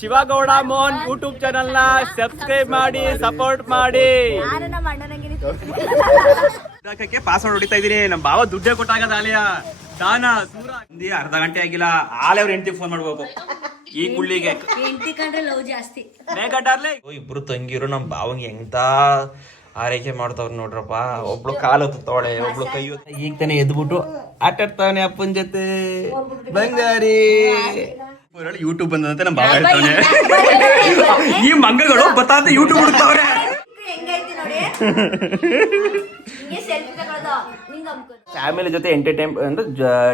Shivagowda Mohan YouTube channel ನ subscribe ಮಾಡಿ support ಮಾಡಿ. ಪಾಸ್ವರ್ಡ್ ಹೊಡಿತಾ ಇದೀನಿ. ನಮ್ ಬಾವ ದುಡ್ಡೇ ಕೊಟ್ಟಾಗದ ಆಲಯ ದಾನ ಸೂರ ಅರ್ಧ ಗಂಟೆ ಆಗಿಲ್ಲ. ಆಲೆ ಅವ್ರ ಹೆಂಡತಿಗೆ ಫೋನ್ ಮಾಡ್ಬೇಕು. ಈ ಕುಳ್ಳಿಗೆ ಇಬ್ರು ತಂಗಿರು ನಮ್ ಬಾವಂಗೆ ಎಂತ ಆರೈಕೆ ಮಾಡ್ತಾವ್ರ ನೋಡ್ರಪ್ಪ. ಒಬ್ಳು ಕಾಲು ಹೊತ್ತವಳೆ, ಒಬ್ಳು ಕೈ ಈಗ ತಾನೆ ಎದ್ಬಿಟ್ಟು ಆಟಾಡ್ತಾವನೆ ಅಪ್ಪನ ಜೊತೆ. ಬಂಗಾರಿ ಯೂಟ್ಯೂಬ್ ಬಂದಂತೆ ನಮ್ ಬಾವ ಹೇಳ್ತಾವನೆ. ಈ ಮಂಗಗಳು ಬತ್ತಾಂತ ಯೂಟ್ಯೂಬ್ ಹುಡುಕ್ತಾವ್ರೆ. ಫ್ಯಾಮಿಲಿ ಜೊತೆ ಎಂಟರ್ಟೈನ್ಮೆಂಟ್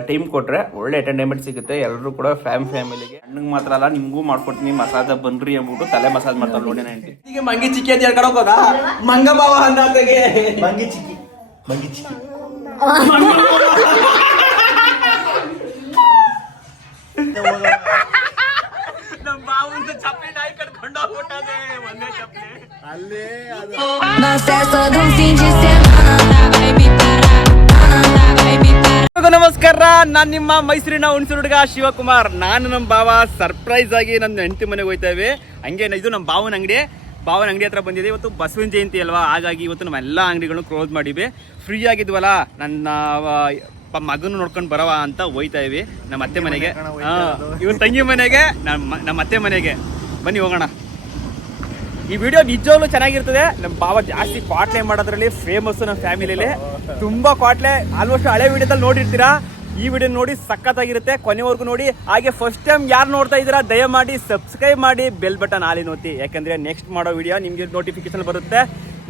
ಟೈಮ್ ಕೊಟ್ರೆ ಒಳ್ಳೆ ಎಂಟರ್ಟೈನ್ಮೆಂಟ್ ಸಿಗುತ್ತೆ. ಎಲ್ಲರೂ ಕೂಡ ಫ್ಯಾಮಿಲಿಗೆ. ಅಣ್ಣಂಗೆ ಮಾತ್ರ ಅಲ್ಲ, ನಿಮ್ಗೂ ಮಾಡ್ಕೊಡ್ತೀನಿ ಮಸಾಜ್ ಬನ್ರಿ ಅಂದ್ಬಿಟ್ಟು ತಲೆ ಮಸಾಜ್ ಮಾಡ್ತಾಳೆ ನೋಡಿ. ಈಗ ಮಂಗಿ ಚಿಕ್ಕಿ ಅಂತ ಹೇಳ್ಕೊಂಡು ಹೋಗೋದ ಮಂಗ ಬಾವ ಅಂದಾಗೆ. ಮಂಗಿ ಚಿಕ್ಕಿ ನಮ್ ಬಾವಂತ ಚಪ್ಪಲಿ ನಾಯಿ ಕಟ್ಕೊಂಡು ಹೋಗ್ಬಿಟ್ಟದೆ. ಒಂದೇ ಚಪ್ಪಲಿ ಅಲ್ಲೇ ನಮಸ್ಕಾರ. ನಾನ್ ನಿಮ್ಮ ಮೈಸೂರಿನ ಹುಣಸೂರು ಹುಡುಗ ಶಿವಕುಮಾರ್. ನಾನು ನಮ್ಮ ಬಾವ ಸರ್ಪ್ರೈಸ್ ಆಗಿ ನನ್ನ ಹೆಂಡತಿ ಮನೆಗೆ ಹೋಯ್ತೇವೆ. ಹಂಗೆ ಇದು ನಮ್ಮ ಬಾವನ ಅಂಗಡಿ ಹತ್ರ ಬಂದಿದೆ. ಇವತ್ತು ಬಸವನ ಜಯಂತಿ ಅಲ್ವಾ, ಹಾಗಾಗಿ ಇವತ್ತು ನಮ್ಮ ಎಲ್ಲ ಅಂಗಡಿಗಳನ್ನು ಕ್ಲೋಸ್ ಮಾಡಿವಿ. ಫ್ರೀ ಆಗಿದ್ವಲ್ಲ, ನನ್ನ ಮಗನ ನೋಡ್ಕೊಂಡು ಬರವ ಅಂತ ಹೋಯ್ತಾ ಇವಿ ನಮ್ಮ ಅತ್ತೆ ಮನೆಗೆ. ಇವ್ರ ತಂಗಿ ಮನೆಗೆ, ನಮ್ಮ ಅತ್ತೆ ಮನೆಗೆ. ಬನ್ನಿ ಹೋಗೋಣ. ಈ ವಿಡಿಯೋ ನಿಜವಾಗ್ಲೂ ಚೆನ್ನಾಗಿರ್ತದೆ. ನಮ್ಮ ಬಾವ ಜಾಸ್ತಿ ಕ್ವಾಟ್ಲೆ ಮಾಡೋದ್ರಲ್ಲಿ ಫೇಮಸ್ ನಮ್ಮ ಫ್ಯಾಮಿಲಿಯಲ್ಲಿ. ತುಂಬಾ ಕ್ವಾಟ್ಲೆ ಆಲ್ಮೋಸ್ಟ್ ಹಳೆ ವಿಡಿಯೋದಲ್ಲಿ ನೋಡಿರ್ತೀರಾ. ಈ ವಿಡಿಯೋ ನೋಡಿ ಸಖತ್ತಾಗಿರುತ್ತೆ, ಕೊನೆವರೆಗೂ ನೋಡಿ. ಹಾಗೆ ಫಸ್ಟ್ ಟೈಮ್ ಯಾರು ನೋಡ್ತಾ ಇದ್ದೀರಾ ದಯಮಾಡಿ ಸಬ್ಸ್ಕ್ರೈಬ್ ಮಾಡಿ, ಬೆಲ್ ಬಟನ್ ಆಲಿ ನೋತಿ. ಯಾಕಂದ್ರೆ ನೆಕ್ಸ್ಟ್ ಮಾಡೋ ವಿಡಿಯೋ ನಿಮ್ಗೆ ನೋಟಿಫಿಕೇಶನ್ ಬರುತ್ತೆ,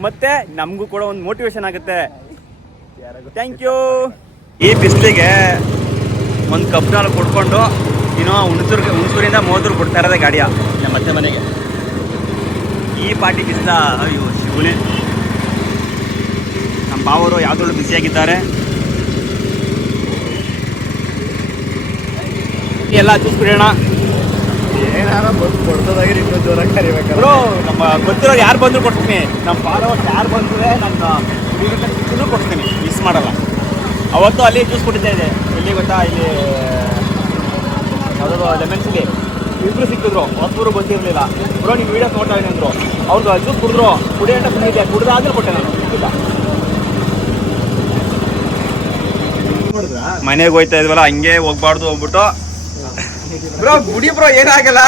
ಮತ್ತೆ ನಮಗೂ ಕೂಡ ಒಂದು ಮೋಟಿವೇಶನ್ ಆಗುತ್ತೆ. Thank you. ಈ ಬಿಸಿಲಿಗೆ ಒಂದು ಕಬ್ಬಿನಾಲು ಕೊಡ್ಕೊಂಡು ಇನ್ನೂ ಹುಣಸೂರಿಂದ ಮೋದೂರು ಬಿಡ್ತಾ ಇರೋದೇ ಗಾಡಿಯ ನಮ್ಮ ಅತ್ತೆ ಮನೆಗೆ. ಈ ಪಾರ್ಟಿ ಬಿಸಿಲ, ಅಯ್ಯೋ ಶಿವನೇ. ನಮ್ಮ ಬಾವರು ಯಾವುದೋ ಬಿಸಿಯಾಗಿದ್ದಾರೆ. ಎಲ್ಲ ಚೂಸ್ಬಿಡೋಣ. ಏನಾರ ಕೊಡ್ತೋದಾಗಿ ಜೋರಾಗಿ ಕರಿಬೇಕಾದ್ರು ನಮ್ಮ ಗೊತ್ತಿರೋರು ಯಾರು ಬಂದರೂ ಕೊಡ್ತೀನಿ. ನಮ್ಮ ಫಾಲೋವರ್ಸ್ ಯಾರು ಬಂದರೆ ನಾನು ಕೊಡ್ತೀನಿ, ಮಿಸ್ ಮಾಡಲ್ಲ. ಅವತ್ತು ಅಲ್ಲಿ ಜ್ಯೂಸ್ ಕೊಟ್ಟಿದ್ದೆ ಇದೆ. ಎಲ್ಲಿ ಗೊತ್ತಾ, ಇಲ್ಲಿ ಯಾವುದಾದ್ರು ಲೆಮನ್ಸ್ಗೆ ಇಬ್ಬರು ಸಿಕ್ಕಿದ್ರು. ಹೊಸೂರು ಗೊತ್ತಿರಲಿಲ್ಲ. ಬ್ರೋ ನೀವು ವೀಡಿಯೋಸ್ ನೋಡ್ತಾ ಇದ್ದೀನಿ ಅಂದರು. ಅವ್ರದ್ದು ಜ್ಯೂಸ್ ಕುಡಿದ್ರು. ಕುಡಿ ಅಂತ ಕುಡಿದೆ, ಕುಡಿದಾದ್ಮೇಲೆ ಕೊಟ್ಟೆ ನಾನು. ಮನೆಗೆ ಹೋಯ್ತಾ ಇದ್ವಲ್ಲ, ಹಂಗೆ ಹೋಗ್ಬಾರ್ದು ಹೋಗ್ಬಿಟ್ಟು ಬ್ರೋ ಗುಡಿ ಬ್ರೋ ಏನಾಗಲ್ಲ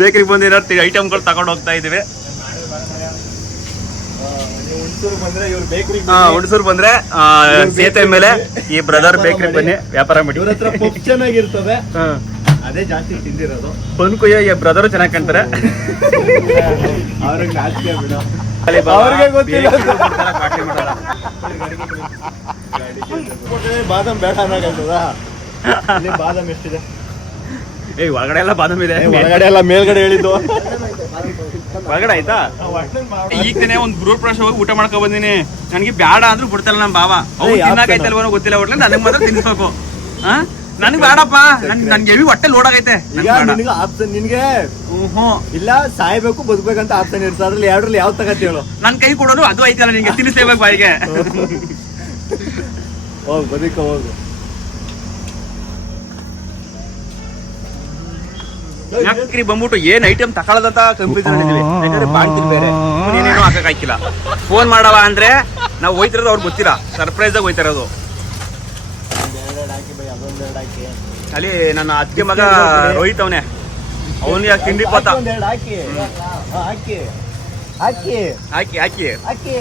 ಬೇಕ್ರಿಗೆ ಬಂದು ಏನಾದ್ರು ಐಟಮ್ಗಳು ತಗೊಂಡು ಹೋಗ್ತಾ ಇದೀವಿ. ಹುಣಸೂರು ಬಂದ್ರೆ ಸೇತುವೆ ಮೇಲೆ ಈ ಬ್ರದರ್ ಬೇಕ್ರಿ ಬನ್ನಿ, ವ್ಯಾಪಾರ ಮಾಡಿ. ಚೆನ್ನಾಗಿರ್ತದೆ, ಅದೇ ಜಾಸ್ತಿ ತಿಂದಿರೋದು. ಬನ್ಕುಯ್ಯ ಈ ಬ್ರದರು ಚೆನ್ನಾಗಿ ಕಾಣ್ತಾರೆ. ಬಾದಾಮ್ ಬೇಡ ಅನ್ನೋದ. ಬಾದಾಮ್ ಎಷ್ಟಿದೆ? ಒಳಗಡೆ ಎಲ್ಲ ಬಾದಾಮ್ ಇದೆ, ಒಳಗಡೆ ಎಲ್ಲ ಮೇಲ್ಗಡೆ ಹೇಳಿದ್ದು. ಹೊರಗಡೆ ಆಯ್ತಾ? ಈಗ ತಾನೇ ಒಂದು ಗ್ರೂಪ್ ಪ್ರವೇಶ ಹೋಗಿ ಊಟ ಮಾಡ್ಕೊ ಬಂದಿನಿ. ನನಗೆ ಬ್ಯಾಡ ಅಂದ್ರೂ ಬಿಡ್ತಲ್ಲ ನಮ್ಮ ಬಾವ. ಅವ್ರು ತಿನ್ನಾಕೈತಲ್ವೋ ಗೊತ್ತಿಲ್ಲ, ಒಟ್ಲ ನನಗೆ ಮಾತ್ರ ತಿನ್ನಿಸ್ಬೇಕು. ನನ್ಗೆ ಬೇಡಪ್ಪ, ನನ್ಗೆ ಹೆವಿ ಹೊಟ್ಟೆ ಲೋಡ್ ಆಗೈತೆ. ನಿನ್ಗೆ ಇಲ್ಲ ಸಾಯ್ಬೇಕು ಬದುಕ್ಬೇಕಂತ ಆಪ್ಷನ್ ಇರ್ತದೆ. ಅದ್ರಲ್ಲಿ ಎರಡ್ರಲ್ಲಿ ಯಾವ ತಗತ್ತೆ ಹೇಳು? ನನ್ ಕೈ ಕೊಡೋದು ಅದು ಐತಲ್ಲ, ನಿನ್ಗೆ ತಿನ್ನಿಸ್ಲೇಬೇಕು ಬಾಯಿಗೆ. ಹೋಗ್ ಬದುಕ ಹೋಗು. ಯಾಕ್ರಿ ಬಂದ್ಬಿಟ್ಟು ಏನ್ ಐಟಮ್ ತಗೊಳ್ಳೋದಂತ ಕನ್ಫ್ಯೂಷನ್ ಇದ್ವಿ. ಯಾಕಂದ್ರೆ ಬಾಂಕಿ ಬೇರೆ ಏನೇನೋ ಹಾಕಕ್ ಹಾಕಿಲ್ಲ. ಫೋನ್ ಮಾಡವ ಅಂದ್ರೆ ನಾವು ಹೋಯ್ತಿರೋದು ಅವ್ರಿಗೆ ಗೊತ್ತಿಲ್ಲ, ಸರ್ಪ್ರೈಸ್ ಆಗಿ ಹೋಯ್ತಿರೋದು. ಅಲ್ಲಿ ನನ್ನ ಅತ್ತಿಗೆ ಮಗ ರೋಹಿತ್ ಅವನೇ, ಅವನಿಗೆ ತಿಂಡಿ ಪತ್ತ ಹಾಕಿ ಹಾಕಿ ಹಾಕಿ ಹಾಕಿ ಹಾಕಿ ಹಾಕಿ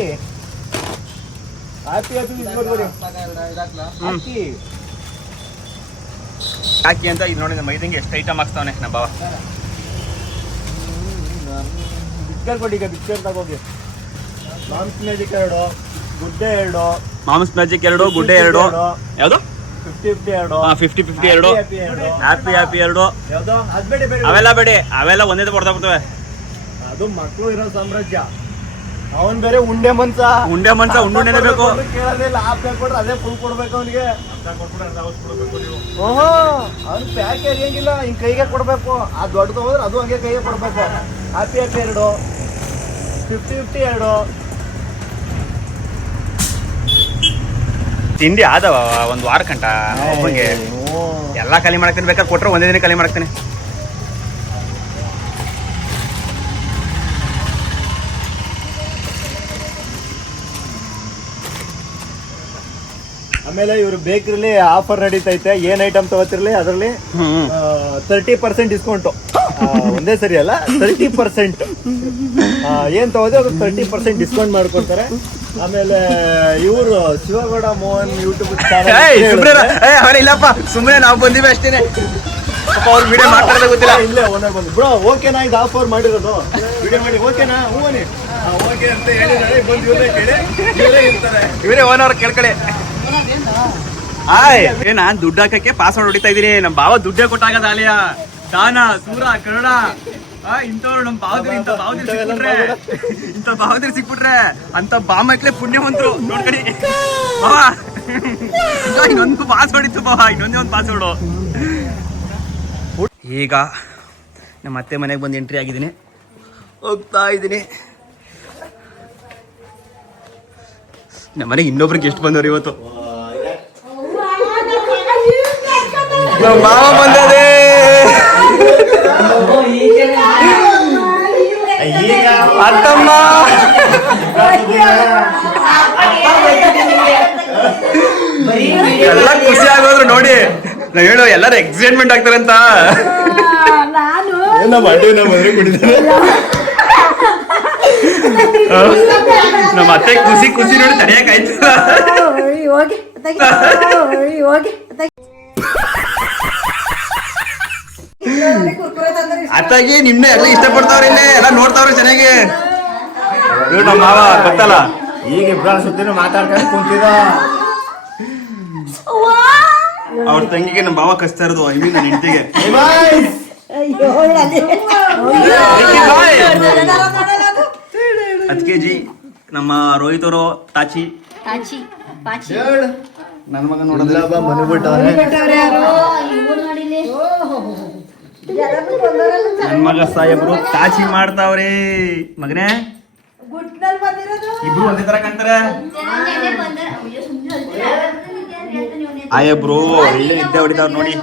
ಹಾಕಿ ಅಂತ ಇದು ನೋಡಿ. ನಮ್ಮ ಐದಂಗೆ ಎಷ್ಟು ಐಟಮ್ ಹಾಕ್ತಾವನೆ ನಮ್ಮ ಬಾವ. ಬಿಸ್ಕರ್ ಕೊಡಿ, ಈಗ ಬಿಸ್ಕರ್ ತಗೋಗಿ. ಮಾಮ್ಸ್ ಮ್ಯಾಜಿಕ್ 2, ಗುಡ್ಡೆ 2. ಮಾಮ್ಸ್ ಮ್ಯಾಜಿಕ್ 2, ಗುಡ್ಡೆ 2. ಯಾವುದು? 50-50 2. 50-50 2. ಹ್ಯಾಪಿ 2. ಅವೆಲ್ಲ ಬೇಡಿ, ಅವೆಲ್ಲ ಒಂದೇ ಕೊಡ್ತಾ ಬಿಡ್ತವೆ. ಅದು ಮಕ್ಕಳು ಇರೋ ಸಾಮ್ರಾಜ್ಯ. ಅವನ್ ಬೇರೆ ಉಂಡೆ ಮನ್ಸ ಉಂಡುಂಡೆನೇ ಬೇಕು. ಕೇಳೋದಿಲ್ಲ, ಆಪ್ ಕೊಟ್ರೆ ಅದೇ ಫುಲ್ ಕೊಡ್ಬೇಕು ಅವನಿಗೆ. ಓಹೋ, ಅವ್ನು ಪ್ಯಾಕ್ ಎರಿಯಂಗಿಲ್ಲ, ಹಿಂಗ್ ಕೈಗೆ ಕೊಡ್ಬೇಕು. ಆ ದೊಡ್ಡದು ಹೋದ್ರೆ ಅದು ಹಂಗೆ ಕೈಗೆ ಕೊಡ್ಬೇಕು. ಹ್ಯಾಪಿ 2, 50-50 2. ತಿಂಡಿ ಆದವ ಒಂದು ವಾರ ಕಂಟ ಒಬ್ಬಂಗೆ. ಎಲ್ಲ ಖಾಲಿ ಮಾಡ್ಕೊಂಡು ಬೇಕಾದ್ರೆ ಕೊಟ್ಟರೆ ಒಂದೇ ದಿನ ಖಾಲಿ ಮಾಡ್ತಾನೆ. ಆಮೇಲೆ ಇವರು ಬೇಕ್ರಿಲಿ ಆಫರ್ ನಡೀತೈತೆ. ಏನ್ ಐಟಮ್ ತಗೋತಿರ್ಲಿ ಅದರಲ್ಲಿ 30% ಡಿಸ್ಕೌಂಟು. ಒಂದೇ ಸರಿ ಅಲ್ಲ, 30%. ಏನ್ ತಗೋದು ಅದು 30% ಡಿಸ್ಕೌಂಟ್ ಮಾಡ್ಕೊಡ್ತಾರೆ. ಆಮೇಲೆ ಇವರು ಶಿವಗೌಡ ಮೋಹನ್ ಯೂಟ್ಯೂಬ್ ಚಾನಲ್ ಇಲ್ಲಪ್ಪ, ಸುಮ್ಮನೆ ನಾವು ಬಂದಿವಿ ಅಷ್ಟೇನೆ. ಅವ್ರು ವಿಡಿಯೋ ಮಾಡ್ತಾರೆ ಗೊತ್ತಿಲ್ಲ. ಇಲ್ಲೇ ಓನರ್ ಬಂದು ಬ್ರೋ ಓಕೆನಾ ಇದು ಆಫರ್ ಮಾಡಿರೋದು ವಿಡಿಯೋ ಮಾಡಿ ಓಕೆನಾ ಹೂವನಿ ಓಕೆ ಅಂತ ಹೇಳಿದಾರೆ. ಬಂದು ಇವರೇ ಕೇಳಿ ಇವರೇ ಇರ್ತಾರೆ, ಇವರೇ ಓನರ್ ಕೇಳ್ಕೊಳ್ಳಿ. ನಾನ್ ದುಡ್ಡು ಹಾಕಕ್ಕೆ ಪಾಸ್ವರ್ಡ್ ಹೊಡಿತಾ ಇದೀನಿ. ನಮ್ ಬಾವ ದುಡ್ಡೇ ಕೊಟ್ಟಾಗದ ಆಲಿಯಾ ದಾನ ಸೂರ ಕನ್ನಡ ಇಂಥವ್ರು ನಮ್ ಬಾವದಿರಿ ಇಂಥ ಬಾವದಿರಿ ಸಿಕ್ಬಿಟ್ರೆ ಅಂತ ಬಾಮಕ್ಲೆ ಪುಣ್ಯವಂತರು ನೋಡ್ಕಡಿ. ಬಾವ ಇನ್ನೊಂದು ಪಾಸ್ವರ್ಡ್ ಇತ್ತು ಬಾವ, ಇನ್ನೊಂದೇ ಒಂದು ಪಾಸ್ವರ್ಡು. ಈಗ ನಮ್ಮ ಅತ್ತೆ ಮನೆಗೆ ಬಂದು ಎಂಟ್ರಿ ಆಗಿದ್ದೀನಿ, ಹೋಗ್ತಾ ಇದ್ದೀನಿ. ನಮ್ಮ ಮನೆಗೆ ಇನ್ನೊಬ್ರಿಗೆ ಗೆಸ್ಟ್ ಬಂದವ್ರು ಇವತ್ತು. ನಮ್ಮ ಮಾವ ಬಂದದೆ. ಅತ್ತಮ್ಮ ಎಲ್ಲ ಖುಷಿ ಆಗೋದ್ರು ನೋಡಿ. ನಾವ್ ಹೇಳೋ ಎಲ್ಲರೂ ಎಕ್ಸೈಟ್ಮೆಂಟ್ ಆಗ್ತಾರಂತ. ನಮ್ಮ ಅತ್ತೆ ಖುಷಿ ಖುಷಿ ನೋಡಿ ತಡೆಯಕ್ ಆಯ್ತಲ್ಲ. ಅತ್ತಾಗಿ ನಿಮ್ನೆ ಎಲ್ಲ ಇಷ್ಟಪಡ್ತಾವ್ರ, ಇಲ್ಲೇ ಎಲ್ಲ ನೋಡ್ತಾವ್ರೆ ಚೆನ್ನಾಗಿ. ಇವ್ರು ನಮ್ಮ ಮಾವ ಗೊತ್ತಲ್ಲ, ಈಗ ಇಬ್ಬರ ಸುತ್ತಿನ ಮಾತಾಡ್ಕೊಂಡು ಕುಂತಿದ. ಅವ್ರ ತಂಗಿಗೆ ನಮ್ಮ ಭಾವ ಕಷ್ಟ ಇರೋದು, ಇಲ್ಲಿ ನನ್ನ ಹೆಂಡತಿಗೆ. ಅದಕ್ಕೆ ಜಿ ನಮ್ಮ ರೋಹಿತ್ ಅವರು ತಾಚಿ ನನ್ನ ಮಗ ನೋಡೋದಿಲ್ಲ ನನ್ನ ಮಗ ಸಾಹೇಬ್ರು ತಾಚಿ ಮಾಡ್ತಾವ್ರಿ. ಮಗನೇ ಇಬ್ರು ಒಂದೇ ತರ ಕಾಣ್ತಾರೆ. ಆಯಬ್ರು ಒಳ್ಳೆ ನಿದ್ದೆ ಹೊಡಿತಾವ್ರು ನೋಡಿ.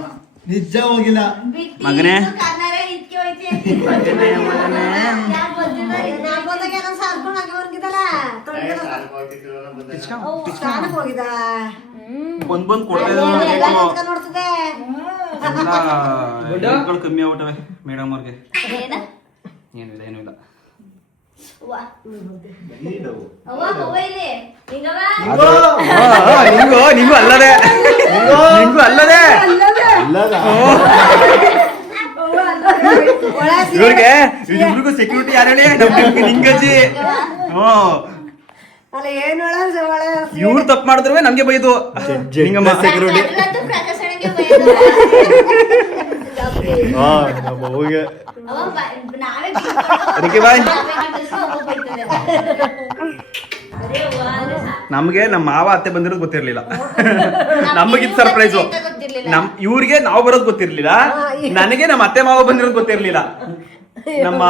ನಿಜ ಹೋಗಿಲ್ಲ ಮಗನೇ. ಬಂದ್ ಬಂದ್ ಕೊಡ್ತಾ ಕಮ್ಮಿ ಆಗ್ಬಿಟ್ಟವೆ ಮೇಡಮ್ ಅವ್ರಿಗೆ. ಏನಿಲ್ಲ ಏನಿಲ್ಲ. ನಿಂಗು ಅಲ್ಲದೆ ಇವ್ರಿಗೆ ಇವ್ರಿಗೂ ಸೆಕ್ಯೂರಿಟಿ ಯಾರು ಹೇಳಿ? ನಿಂಗಜ್ಜಿ. ಇವ್ರು ತಪ್ಪು ಮಾಡಿದ್ರು ನಮ್ಗೆ ಬೈದು ಸೆಕ್ಯೂರಿಟಿ. ಅದಕ್ಕೆ ಬಾಯ್. ನಮ್ಗೆ ನಮ್ಮ ಮಾವ ಅತ್ತೆ ಬಂದಿರೋದು ಗೊತ್ತಿರ್ಲಿಲ್ಲ. ನಮಗಿದ್ ಸರ್ಪ್ರೈಸು. ಇವ್ರಿಗೆ ನಾವು ಬರೋದು ಗೊತ್ತಿರ್ಲಿಲ್ಲ, ನನಗೆ ನಮ್ಮ ಅತ್ತೆ ಮಾವ ಬಂದಿರೋದು ಗೊತ್ತಿರ್ಲಿಲ್ಲ. ನಮ್ಮ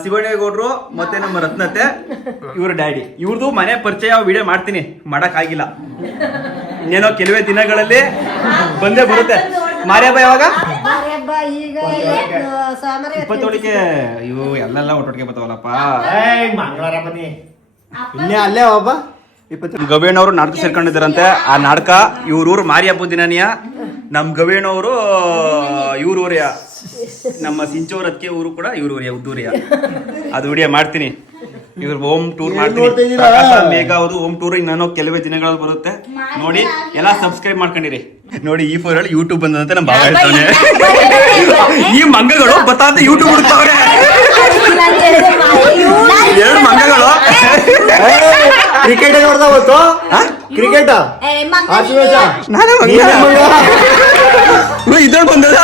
ಶಿವಣ್ಣೇಗೌಡ್ರು ಮತ್ತೆ ನಮ್ಮ ರತ್ನತೆ ಇವ್ರ ಡ್ಯಾಡಿ, ಇವ್ರದ್ದು ಮನೆ ಪರಿಚಯ ವಿಡಿಯೋ ಮಾಡ್ತೀನಿ, ಮಾಡಕ್ ಆಗಿಲ್ಲ. ಇನ್ನೇನೋ ಕೆಲವೇ ದಿನಗಳಲ್ಲಿ ಬಂದೇ ಬರುತ್ತೆ. ಮಾರಿ ಹಬ್ಬ ಯಾವಾಗ? 27ಕ್ಕೆ. ಇವು ಎಲ್ಲೆಲ್ಲ ಒಟ್ಟೊಟ್ಟಿಗೆ ಬರ್ತಾವಲ್ಲಪ್ಪ. ಮಂಗಳವಾರ ಬನ್ನಿ. ಇನ್ನೇ ಅಲ್ಲೇ ಒಬ್ಬ ಗವೇಣವರು ನಾಟಕ ಸೇರ್ಕೊಂಡಿದ್ದಾರಂತೆ. ಆ ನಾಟಕ ಇವ್ರೂರು ಮಾರಿ ಹಬ್ಬದ ದಿನನಿಯ. ನಮ್ ಗವೇಣವರು ಇವ್ರೂರಿಯ, ನಮ್ಮ ಸಿಂಚೋರ್ ಅದಕ್ಕೆ ಊರು ಕೂಡ ಇವ್ರೂರಿಯ, ಉದ್ದೂರಿಯ. ಅದು ವಿಡಿಯೋ ಮಾಡ್ತೀನಿ. ಇವ್ರು ಹೋಮ್ ಟೂರ್ ಮಾಡ್ತೀನಿ. ಮೇಘ ಅವರು ಹೋಮ್ ಟೂರ್ ಇನ್ನೂ ಕೆಲವೇ ದಿನಗಳಲ್ಲಿ ಬರುತ್ತೆ ನೋಡಿ. ಎಲ್ಲ ಸಬ್ಸ್ಕ್ರೈಬ್ ಮಾಡ್ಕೊಂಡಿರಿ ನೋಡಿ. ಈ ಫೋರ್ ಯೂಟ್ಯೂಬ್ ಬಂದಂತೆ ನಮ್ಮ ಬಾವ ಹೇಳ್ತಾನೆ. ಈ ಮಂಗಗಳು ಬತ್ತಾಂತ ಯೂಟ್ಯೂಬ್ ಹುಡುಕ್ತಾವ್ರೆ. ಎರಡು ಮಂಗಗಳು ಕ್ರಿಕೆಟ್ ನೋಡ್ತಾ ಗೊತ್ತು. ಕ್ರಿಕೆಟ್ ಇದ್ರಲ್ಲಿ ಬಂದದ.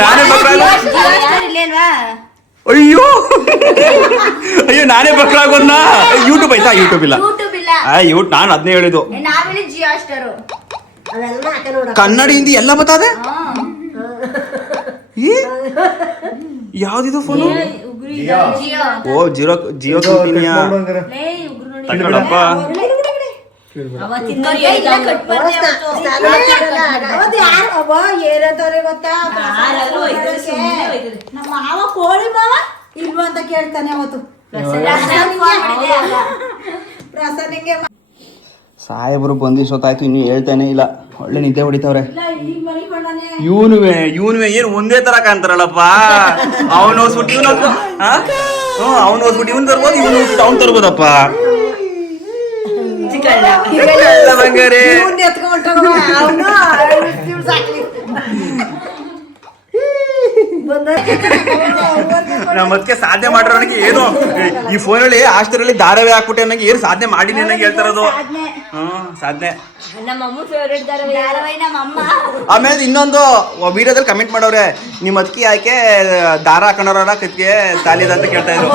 ನಾನೇ ಅಯ್ಯೋ ಅಯ್ಯೋ ನಾನೇ ಬಕ್ರಾಗೋದ್ನ. ಯೂಟ್ಯೂಬ್ ಆಯ್ತಾ? ಯೂಟ್ಯೂಬ್ ಇಲ್ಲ. ನಾನು ಅದನ್ನೇ ಹೇಳಿದ್ದು. ಕನ್ನಡ ಹಿಂದಿ ಎಲ್ಲ ಬತ್ತದೆ. ಯಾವ್ದಿದು ಫೋನು? ಓ ಜಿಯೋ ಕಂಪನಿಯ. ಏನಂತವ್ರೆ ಗೊತ್ತಾ, ನಮ್ಮ ಮಾವ ಕೋಳಿ ಮಾವ ಇಲ್ವಾ ಅಂತ ಕೇಳ್ತಾನೆ ಅವತ್ತು. ಪ್ರಸನ್ನಿಗೆ ಸಾಹೇಬ್ರು ಬಂದು ಸೊತ್ತಾಯ್ತು, ಇನ್ನು ಹೇಳ್ತಾನೆ ಇಲ್ಲ. ಒಳ್ಳೆ ನಿದ್ದೆ ಹೊಡಿತಾವ್ರೆ. ಇವನುವೆ ಏನು ಒಂದೇ ತರ ಕಾಣ್ತಾರಲ್ಲಪ್ಪ. ಅವನು ಓದ್ಬಿಟ್ಟು ಇವನು ಅವನು ಓದ್ಬಿಟ್ಟು ಇವನ್ ತರ್ಬೋದು, ಇವನು ಓದ್ಬಿಟ್ಟು ಅವ್ನು ತರ್ಬೋದಪ್ಪ. ಬಂಗಾರೆ ನಮ್ಮ ಅದಕ್ಕೆ ಸಾಧನೆ ಮಾಡಿರೋ ನನಗೆ ಏನು ಈ ಫೋನಲ್ಲಿ ಆಸ್ಟರಲ್ಲಿ ಧಾರಾವಾಹಿ ಹಾಕ್ಬಿಟ್ಟೆ ನನಗೆ ಏನು ಸಾಧನೆ ಮಾಡೀನಿ ನನಗೆ ಹೇಳ್ತಾರದು. ಸಾಧನೆ. ಆಮೇಲೆ ಇನ್ನೊಂದು ವಿಡಿಯೋದಲ್ಲಿ ಕಮೆಂಟ್ ಮಾಡೋರೆ, ನಿಮ್ಮ ಅದಕ್ಕೆ ಯಾಕೆ ದಾರ ಹಾಕೊಂಡವ್ರ ಕತ್ಗೆ ತಾಲಿದ ಅಂತ ಕೇಳ್ತಾ ಇದ್ರು.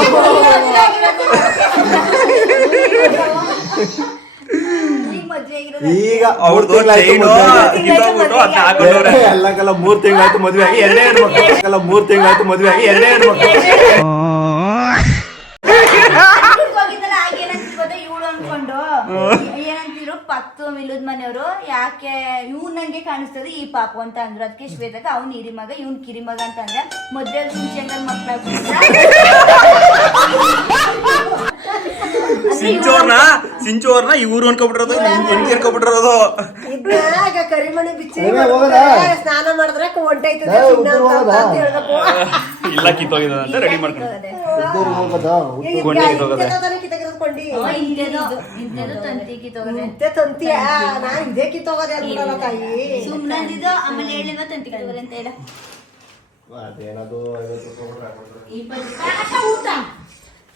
ಈಗ ಅವ್ರದ್ದು ಎಲ್ಲ ಕಲ್ಲ 3 ತಿಂಗಳಾಯ್ತು ಮದ್ವೆ ಆಗಿ 2 ಹೆಣ್ಮಕ್ಳು. 3 ತಿಂಗಳಾಯ್ತು ಮದ್ವೆ ಆಗಿ 2 ಹೆಣ್ಮಕ್ಳು. ಏನಂತಿರು ಪತ್ತು ಮಿಲ್ಲುದ್ ಮನೆಯವರು ಯಾಕೆ ಇವ್ ನಂಗೆ ಕಾಣಿಸ್ತದೆ ಈ ಪಾಪು ಅಂತ ಅಂದ್ರು. ಅದಕ್ಕೆ ಶ್ವೇತಕ ಅವ್ನ್ ಹಿರಿ ಮಗ ಇವ್ನ್ ಕಿರಿ ಮಗ ಅಂತ ಅಂದ್ರೆ ಮದ್ವೆ ಮುಂಚೆ ಸಿಂಚೋರ್ನ ಇವ್ರು ಅನ್ಕೊಬಿಟ್ಟಿರೋದು, ಹೆಂಡತಿ ಅನ್ಕೊಬಿಟ್ಟಿರೋದು. ಕರಿಮಣಿ ಬಿಚ್ಚಿ ಸ್ನಾನ ಮಾಡಿದ್ರೆ ಹೊಂಟೈತದೆ ಇಲ್ಲ ಕಿತ್ತೋಗಿದೆ ಅಂತ ರೆಡಿ ಮಾಡ್ಕೊಂಡು ತಂತಿಯ ನಾನು ಇದೇ ಕಿತ್ತೋಗೋದೆ ಅನ್ಬಿಡಲ್ಲ ತಾಯಿ. ಸುಮ್ನಂದಿದ್ದು ಆಮೇಲೆ ಹೇಳಿದ ತಂತಿ ಕಟ್ಟೋರೆ ಅಂತ ಇಲ್ಲ.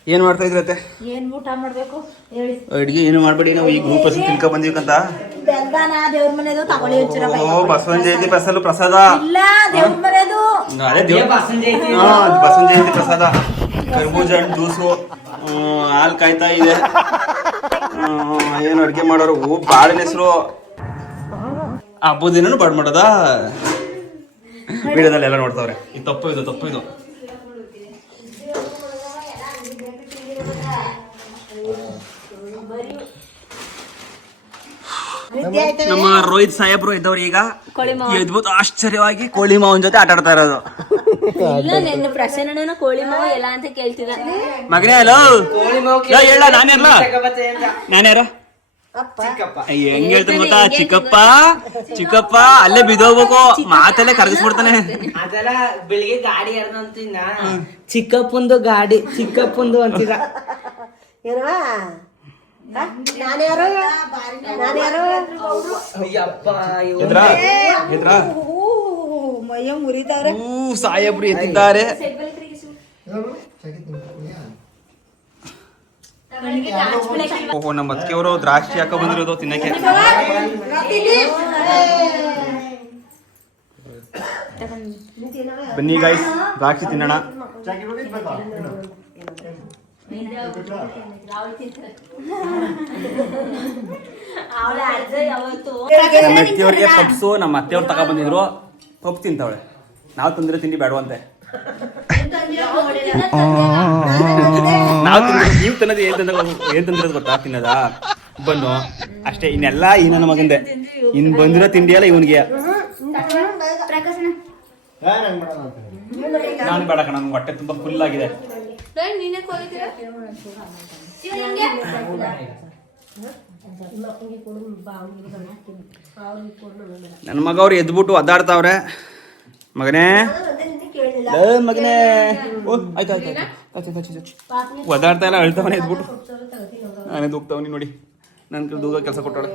ಏನ್ ಮಾಡ್ತಾ ಇದ್ರತ್ತೆ? ಏನ್ ಊಟ ಮಾಡ್ಬೇಕು ಹೇಳಿ. ಅಡ್ಗೆ ಏನು ಮಾಡ್ಬೇಡಿ, ನಾವು ಈ ಗ್ರೂಪ್ ಹಸಿ ತಿನ್ಕ ಬಂದಿವ್ಕಂತ. ಬೆಲ್ದಾನ ದೇವ್ರ ಮನೆದು ತಗೊಳ್ಳಿ ಒಂಚೂರ. ಬಸವನ ಜಯಂತಿ ಸ್ಪೆಷಲ್ ಪ್ರಸಾದ. ಇಲ್ಲ ದೇವ್ರ ಮನೆದು. ಅದೇ ಬಸವನ ಜಯಂತಿ ಪ್ರಸಾದ. ಕರ್ಬೂಜ ಹಣ್ಣು ಜ್ಯೂಸು, ಹಾಲು ಕಾಯ್ತಾ ಇದೆ. ಏನು ಅಡ್ಗೆ ಮಾಡೋರು ಬಾಳಿನ ಹೆಸರು. ಹಬ್ಬದ ದಿನನು ಬಾಡ್ ಮಾಡೋದಾ? ವಿಡಿಯೋದಲ್ಲಿ ಎಲ್ಲ ನೋಡ್ತಾವ್ರೆ. ಇದು ತಪ್ಪು, ಇದು ತಪ್ಪು. ಇದು ನಮ್ಮ ರೋಹಿತ್ ಸಾಹೇಬ್ರು ಇದ್ದವ್ರು ಈಗ ಎದ್ಬಿಟ್ಟು ಆಶ್ಚರ್ಯವಾಗಿ ಕೋಳಿ ಮಾವನ್ ಜೊತೆ ಆಟ ಆಡ್ತಾ ಇರೋದು. ಇಲ್ಲ ನಿನ್ನ ಪ್ರಸನ್ನ ಕೋಳಿ ಮಾವ ಎಲ್ಲ ಅಂತ ಕೇಳ್ತಿದ ಮಗನೇ. ಹಲೋ ಹೇಳ, ನಾನ್ಯಾರ ಹೆಂಗ್ ಹೇಳ್ತಾನೆ ಗೊತ್ತಾ? ಚಿಕ್ಕಪ್ಪ ಅಲ್ಲೇ ಬಿದ್ದೋಗ್ಬೇಕು, ಮಾತಲ್ಲೇ ಕರಗಿಸ್ಬಿಡ್ತಾನೆ. ಅದೆಲ್ಲ ಬೆಳಿಗ್ಗೆ ಗಾಡಿ ಯಾರ್ದಂತಿನ ಚಿಕ್ಕಪ್ಪಂದು ಗಾಡಿ ಚಿಕ್ಕಪ್ಪಂದು ಅಂತಿದ. ಏನವಾ ನಾನ್ಯಾರು ಮೈಯ ಮುರಿದವ್ರೆ. ಸಾಹೇಬ್ರು ಎದ್ದಿದ್ದಾರೆ. ಓಹೋ, ನಮ್ಮ ಅತ್ತಿಗೆಯವರು ದ್ರಾಕ್ಷಿ ಹಾಕ ಬಂದಿರೋದು ತಿನ್ನಕ್ಕೆ. ಬನ್ನಿ ಗೈಸ್, ದ್ರಾಕ್ಷಿ ತಿನ್ನೋಣ. ನಮ್ಮ ಅತ್ತೆಯವ್ರಿಗೆ ಪಪ್ಸು ನಮ್ಮ ಅತ್ತೆಯವ್ರು ತಗೊ ಬಂದಿದ್ರು. ಪಪ್ಸ್ ತಿಂತಾವಳೆ. ನಾವು ತಂದಿರೋ ತಿಂಡಿ ಬೇಡವಂತೆ. ನಾವು ನೀವು ತಿನ್ನೋದು ಏನ್ ತಂದಿರೋದು ಗೊತ್ತಾ? ತಿನ್ನೋದಾ ಬನ್ನು ಅಷ್ಟೇ, ಇನ್ನೆಲ್ಲ ಈ ನನ್ನ ಮಗಂದೆ. ಇನ್ ಬಂದಿರೋ ತಿಂಡಿ ಎಲ್ಲ ಇವನ್ಗೆ. ನಾನು ಬೇಡ ಕಣ, ನಮ್ಗೆ ಹೊಟ್ಟೆ ತುಂಬಾ ಫುಲ್ ಆಗಿದೆ. ನನ್ನ ಮಗ ಅವ್ರು ಎದ್ಬಿಟ್ಟು ಒದ್ದಾಡ್ತಾವ್ರೆ. ಮಗನೇ ಮಗನೇ ಆಯ್ತು ಒದ್ದಾಡ್ತಾ ಇಲ್ಲ, ಅಳ್ತಾವನೆ ಎದ್ಬಿಟ್ಟು. ನಾನೇ ದೂಗ್ತಾವನಿ ನೋಡಿ, ನನ್ ಕೈ ದೂಗ ಕೆಲಸ ಕೊಟ್ಟಾಳೆ.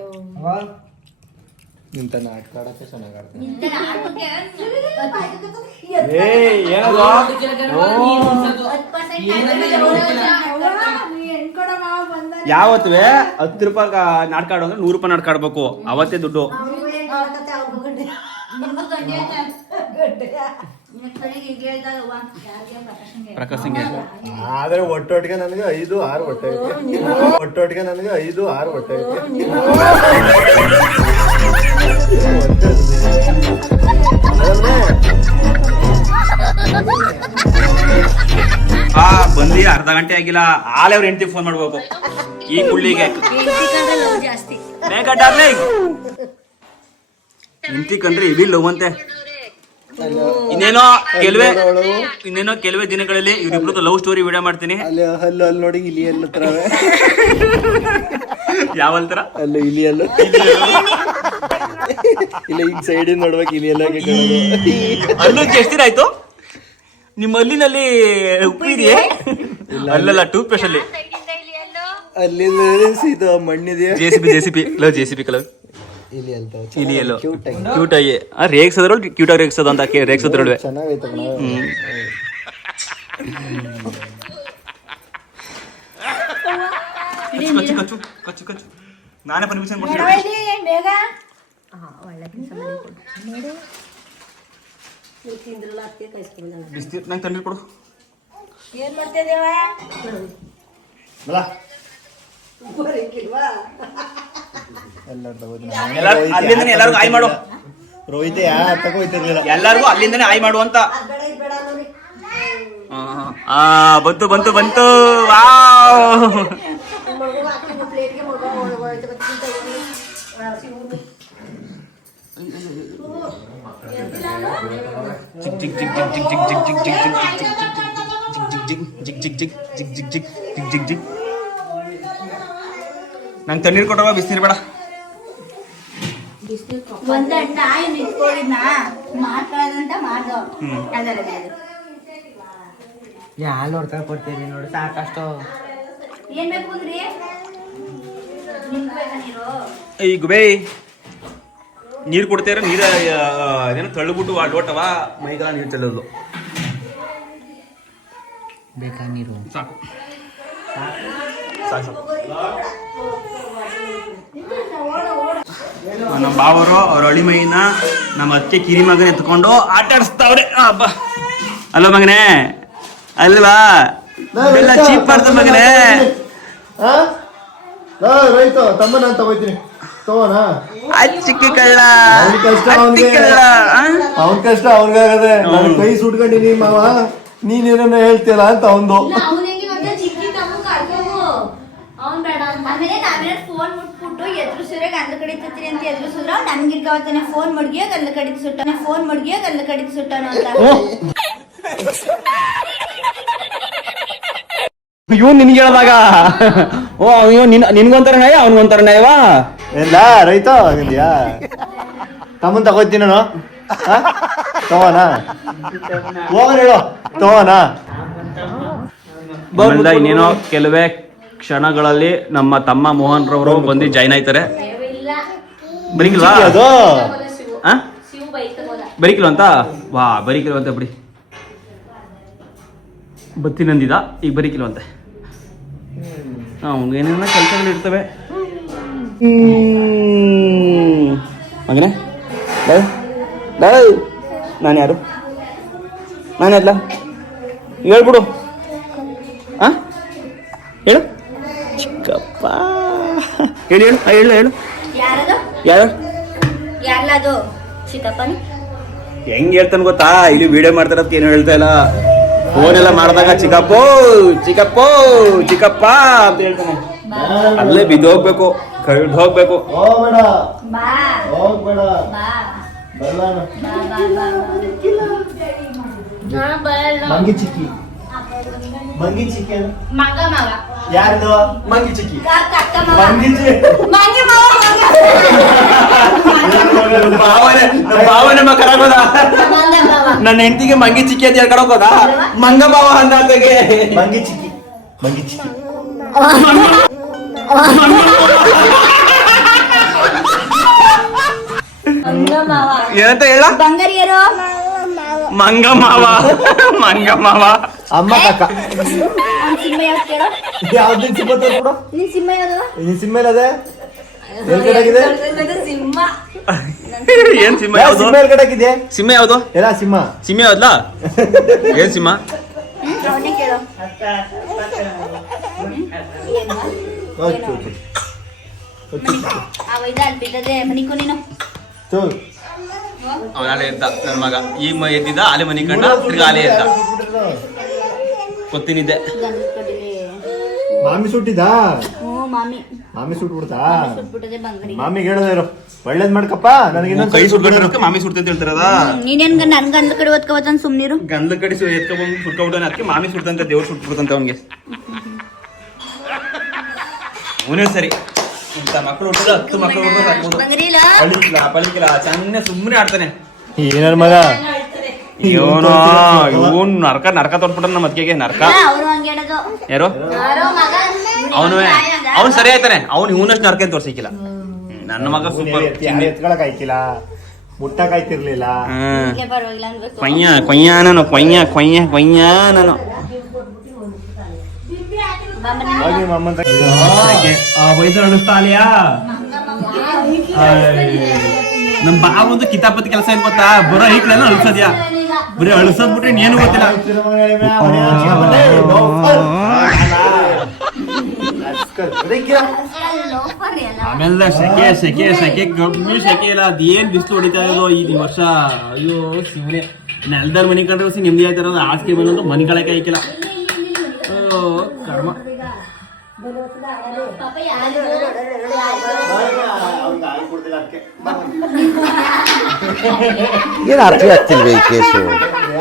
ನಿಂತ ನಾಟಕ ಆಡಕ್ಕೆ ಚೆನ್ನಾಗಿ ಆಡ್ತಾನೆ. ಯಾವತ್ತುವೆ 10 ರೂಪಾಯಿ ನಾಟಕ ಆಡೋ ಅಂದ್ರೆ 100 ರೂಪಾಯಿ ನಾಟಕ ಆಡ್ಬೇಕು, ಅವತ್ತೇ ದುಡ್ಡು. ಪ್ರಕಾಶಂಗೆ ಆದ್ರೆ ಒಟ್ಟೊಟ್ಟಿಗೆ ನನಗೆ 5-6 ಹೊಟ್ಟೆ ಐತೆ. ಒಟ್ಟೊಟ್ಟಿಗೆ ನನಗೆ 5-6 ಹೊಟ್ಟೆ ಐತೆ. ಬಂದಿ ಅರ್ಧ ಗಂಟೆ ಆಗಿಲ್ಲ, ಆಲೆ ಅವ್ರ ಹೆಂಡತಿ ಫೋನ್ ಮಾಡ್ಬೇಕು. ಈ ಕುಳ್ಳಿಗೆ ಮೇಘ ಡಾರ್ಲಿಂಗ್ ಇಂತಿ ಕಂಡ್ರೆ ಇವಿ ಲವ್ ಅಂತೆ. ಇನ್ನೇನೋ ಕೆಲವೇ ದಿನಗಳಲ್ಲಿ ಇವ್ರಿಬ್ರದ್ದು ಲವ್ ಸ್ಟೋರಿ ವಿಡಿಯೋ ಮಾಡ್ತೀನಿ. ಅಲ್ಲಿ ನೋಡಿ ಇಲ್ಲಿ ಎಲ್ಲ ತರ ಯಾವ ತರ ಅಲ್ಲ ಇಲ್ಲಿ ಎಲ್ಲ ಇಲ್ಲ ಈಗ ಸೈಡ್ ನೋಡ್ಬೇಕು ಇಲ್ಲಿ ಎಲ್ಲ ಅಲ್ಲೂ ಎಷ್ಟು ದಿನ ಆಯ್ತು ನಿಮ್ಮ ಅಲ್ಲಿನಲ್ಲಿ ಉಪ್ಪು ಇದೆಯೇ? ಅಲ್ಲಲ್ಲ ಟೂತ್ ಪೇಸ್ಟ್ ಅಲ್ಲಿ ಅಲ್ಲಿ ಇದು ಮಣ್ಣಿದೆಯಾ ಜೆಸಿಬಿ ಕಲರ್ ಇಲ್ಲಿ ಎಲ್ಲೋ ಕ್ಯೂಟ್ ಆಗಿ ರೇಗ್ಸದ್ರಲ್ಲಿ ಕ್ಯೂಟ್ ಆಗಿ ರೇಗ್ಸೋದು ಅಂತ ರೇಗ್ಸೋದ್ರೊಳವೆ ಚೆನ್ನಾಗೈತೆ ಕಚ್ಚು ನಾನೇ ಪರ್ಮಿಷನ್ ಕೊಡ್ತೀನಿ. ಬೇಗ ಬಿಸ್ತೀರ್ ನಂಗೆ ತಂದಿರ್ ಕೊಡು. ಏನ್ ಮಾಡ್ತಿದ್ದೇವ? ಅಲ್ಲಿಂದನೇ ಎಲ್ಲರಿಗೂ ಆಯ್ ಮಾಡು. ರೋಹಿತ್ ತಗೋಯ್ತಿರ್ಲಿಲ್ಲ ಎಲ್ಲರಿಗೂ ಅಲ್ಲಿಂದನೇ ಆಯ್ ಮಾಡು ಅಂತ. ಬಂತು ವಾವ್. ನಂಗೆ ತಣ್ಣೀರು ಕೊಟ್ಟವ ಬಿಸಿನೀರು ಬೇಡ. ಒಂದ್ ನಾಯಿ ನಿಂತ್ಕೊಂಡಿದ್ನ ಮಾಡ್ಕೊಳ್ಳೋದಂತ ಮಾಡ್ದೋ ಯಾರು ನೋಡ್ತಾ ಕೊಡ್ತೀನಿ ನೋಡಿ ಸಾಕಷ್ಟು. ಏನ್ ಬೇಕು ಅಂದ್ರಿ? ನಿಮ್ಗೆ ಬೇಕಾ ನೀರು? ಈ ಗುಬೇ ನೀರು ಕೊಡ್ತೀರ ನೀರ ಅದೇನೋ ತಳ್ಳಿಬಿಟ್ಟು ಆ ಲೋಟವ ಮೈಗೆಲ್ಲ ನೀರು ಚೆಲ್ಲೋದು ಬೇಕಾ ನೀರು? ಸಾಕು. ನಮ್ಮ ಬಾವರು ಅವ್ರ ಹಳಿ ಮೈನ ನಮ್ಮ ಅತ್ತೆ ಕಿರಿ ಮಗನ ಎತ್ಕೊಂಡು ಆಟ ಆಡಿಸ್ತಾವ್ರೆ. ಹಬ್ಬ ಅಲ್ವ ಮಗನೇ? ಅಲ್ವಾ ಎಲ್ಲ ಚೀಪ್ ಮಾಡ್ತ ಮಗನೇ. ರೈತ ತಮ್ಮ ನಾನು ತಗೋತೀನಿ ತಗೋನಾ? ಅಚ್ಚಿಕ್ಕಿ ಕಳ್ಳ ಅವನ್ ಕಷ್ಟ ಅವನ್ಗಾಗದೆ. ನಾನು ಕೈ ಸುಟ್ಕೊಂಡಿನಿ ಮಾವ ನೀನೇನೋ ಹೇಳ್ತೀಯಲ್ಲ ಅಂತ ಅವಂದು. ಆಮೇಲೆ ನಾವೇನ ಫೋನ್ ಮುಟ್ಬಿಟ್ಟು ಎದುರಿಸಿದ್ರೆ ಗಂಧ ಕಡಿತೀನಿ ಅಂತ ಎದುರಿಸಿದ್ರ ನನ್ಗಿರ್ಕಾವತ್ತಾನೆ ಫೋನ್ ಮಡ್ಗಿಯೋ ಗಂಧ ಕಡಿದು ಸುಟ್ಟಾನೆ ಸುಟ್ಟಾನ ಅಂತ. ಇವನ್ ನಿನ್ಗೆ ಹೇಳ್ದಾಗ ಓ ನಿನ್ಗೊಂತರ ನಯ ಅವನ್ಗೊಂತರ ನಯವಾ ಎಲ್ಲ ರೈತ ಆಗಿದ್ಯಾ? ತಮ್ಮನ್ ತಗೋತೀನಿ ನಾನು ತಗೋನಾ? ಹೋಗೋಣ ಹೇಳು ತಗೋನಾ? ಇನ್ನೇನೋ ಕೆಲವೇ ಕ್ಷಣಗಳಲ್ಲಿ ನಮ್ಮ ತಮ್ಮ ಮೋಹನ್ ರವರು ಬಂದು ಜಾಯ್ನ್ ಆಯ್ತಾರೆ. ಬರೀಕಿಲ್ವಾ ಅದು ಬರೀಕಿಲ್ವ ಅಂತ? ವಾ ಬರೀಕಿಲ್ವ ಅಂತ ಬಿಡಿ. ಬತ್ತಿನಂದಿದ ಈಗ ಬರೀಕಿಲ್ವಂತೆ. ಏನೇನೋ ಕೆಲಸಗಳು ಇರ್ತವೆ ಮಗನೇ. ನಾನು ಯಾರು? ನಾನಲ್ಲ ಹೇಳ್ಬಿಡು. ಹೇಳು ಚಿಕ್ಕಪ್ಪ ಹೇಳು ಹೇಳು. ಯಾರು ಯಾರದು ಚಿಕ್ಕಪ್ಪನ? ಹೆಂಗ್ ಹೇಳ್ತಾನೆ ಗೊತ್ತಾ? ಇಲ್ಲಿ ವಿಡಿಯೋ ಮಾಡ್ತಾರ ಏನು ಹೇಳ್ತಾ ಇಲ್ಲ. ಫೋನ್ ಎಲ್ಲ ಮಾಡಿದಾಗ ಚಿಕ್ಕಪ್ಪೋ ಚಿಕ್ಕಪ್ಪ ಅಂತ ಹೇಳ್ತಾನೆ. ಅಲ್ಲೇ ಬಿದ್ದೋಗ್ಬೇಕು, ಕಳ್ದು ಹೋಗ್ಬೇಕು. ಹೋಗ್ಬೇಡ ಬಾ ಹೋಗ್ಬೇಡ ಬಾ ಬರಲಾನ ಬಾ ಬರಲ್ಲ. ಮಂಗಿ ಚಿಕ್ಕಿ ಮಂಗ ಮಗ ಯಾರ್ದು? ಮಂಗಿ ಚಿಕ್ಕಿ ಕಕ್ಕ ಮಗ ಮಂಗಿ ಮಂಗಿ ಮಗ ಭಾವನೆ ಕರಾಗೋದ. ಮಂಗ ಮಗ ನನ್ನ ಹೆಂಡತಿಗೆ ಮಂಗಿ ಚಿಕ್ಕಿ ಅಂತ ಹೇಳ್ಕೊಳಕೋದ. ಮಂಗ ಭಾವ ಅಂದಾಗೆ ಮಂಗಿ ಚಿಕ್ಕಿ ಮಂಗ ಮಾವ ಏನಂತ ಹೇಳ? ಬಂಗಾರಿಯರು ಮಂಗ ಮಾವ ಅಮ್ಮ ಕಕ್ಕ. ಅವ್ನ್ ಸಿಂಹ ಯಾವ್ದು ಕೇಳೋ? ಯಾವ್ದು ಸಿಂಹ ತೋರ್ಬಿಡು. ನಿನ್ ಸಿಂಹ ಯಾವ್ದು? ನಿನ್ ಸಿಂಹ ಅದೇ ಎಲ್ ಕಡೆಗಿದೆ? ಸಿಂಹ ಏನ್ ಸಿಂಹ? ಯಾವ ಯಾವ್ದು ಸಿಂಹ ಎಲ್ ಕಡೆಗಿದೆ? ಸಿಂಹ ಯಾವ್ದು? ಎಲ್ಲ ಸಿಂಹ ಯಾವ್ದಲ್ಲ? ಏನ್ ಸಿಂಹ? ಅವನೇ ಕೇಳೋ. ಅವ ಅಲ್ಲಿ ಬಿದ್ದದೆ ಮನಿಕು ನೀನು ಅವನ ಅಲೆ ಎದ್ದ ನನ್ನ ಮಗ. ಈಗ ಎದ್ದಿದ್ದ ಅಲೆ ಮನಿ ಕಂಡ ತಿರ್ಗ ಅಲೆ ಎದ್ದ. ಗೊತ್ತಿನಿದ್ದೆ ಮಾಮಿ ಸುಟ್ಟಿದ. ಹ್ಞೂ ಮಾಮಿ ಮಾಮಿ ಸುಟ್ಬಿಡ್ತಾ ಸುಟ್ಬಿಟ್ಟದೆ ಬಂಗಡಿ ಮಾಮಿಗೆ ಹೇಳೋದೇರು ಒಳ್ಳೇದ್ ಮಾಡ್ಕಪ್ಪ ನನಗೆ ಇನ್ನೊಂದ್ ಕೈ ಸುಟ್ಕೊಂಡಿರೋದಕ್ಕೆ ಮಾಮಿ ಸುಡ್ತೈತೆ ಅಂತ ಹೇಳ್ತಾರದ ನೀನೇನ್ ನನ್ ಗಂಧ ಕಡೆ ಓದ್ಕೋತಾನ ಸುಮ್ನಿರು ಗಂಧ ಕಡೆ ಎತ್ಕೊಂಡ್ಬಂದು ಸುಟ್ಕೊಂಡ್ಬಿಟ್ಟಾನೆ ಅದಕ್ಕೆ ಮಾಮಿ ಸುಡ್ತಂತೆ ದೇವ್ರು ಸುಟ್ಬಿಡ್ತಂತೆ ಅವನಿಗೆ ಅವನೇ ಸರಿ ಇಂಥ ಮಕ್ಕಳು ಹುಟ್ಟಿದ 10 ಮಕ್ಕಳು ಹುಟ್ಟಿದ್ರೆ ಸಾಕ್ಬೋದು. ಬಂಗಡಿಲ್ಲ ಪಲಿಕಿಲ್ಲ ಚೆನ್ನ ಸುಮ್ಮನೆ ಆಡ್ತಾನೆ ಏನಾರ ಮಗ ಇವನ್ ನರಕ ತೋರ್ಸ್ಬಿಟ್ಟ ನಮ್ಮ ಅತ್ತಿಗೆಗೆ ನರಕ ಅವ್ರು ಹಂಗೆ ಹೇಳೋದು ಯಾರು ಅವ್ನು ಸರಿ ಆಯ್ತಾನೆ ಅವ್ನು ಇವನಷ್ಟು ನರಕ ಏನ್ ತೋರ್ಸಿಕ್ಕಿಲ್ಲ ನನ್ನ ಮಗ ಸೂಪರ್ ಎತ್ಕೊಳಕ್ ಆಯ್ತಿಲ್ಲ ಮುಟ್ಟಕ್ ಆಯ್ತಿರ್ಲಿಲ್ಲ ಹಿಂಗೆ ಪರವಾಗಿಲ್ಲ ಅನ್ಬೇಕು ಕೊಯ್ಯ ನಾನು ಹೋಗಿ ಮಮ್ಮಂತ ವೈದ್ಯರು ಅಳಿಸ್ತಾಲಿಯಾ ನಮ್ ಬಾವಂದು ಕಿತಾಪತಿ ಕೆಲಸ ಏನ್ ಗೊತ್ತಾ ಬರೋ ಈಕ್ಳೆಲ್ಲ ಅಳಿಸೋದ್ಯಾ ಬರೀ ಅಳಿಸೋದ್ ಬಿಟ್ರೆ ಏನು ಗೊತ್ತಿಲ್ಲ ಆಮೇಲೆ ಸೆಕೆ ಕಮ್ಮಿ ಸೆಕೆ ಇಲ್ಲ ಅದೇನ್ ಬಿಸಿಲು ಹೊಡಿತಾ ಇರೋದು ಈ ವರ್ಷ ಅಯ್ಯೋ ಶಿವನೇ ನೆಲದಾರ ಮನಿ ಕಂಡ್ರೆ ನೆಮ್ಮದಿ ಆಯ್ತಾರ ಆಸ್ಕೆ ಬಂದು ಮನಿ ಕಳಕ್ಕೆ ಆಯ್ಕಿಲ್ಲ ಅಯ್ಯೋ ಕರ್ಮ ಏನು ಅರ್ಥ ಆಗ್ತಿಲ್ವೇ ಈ ಕೇಸು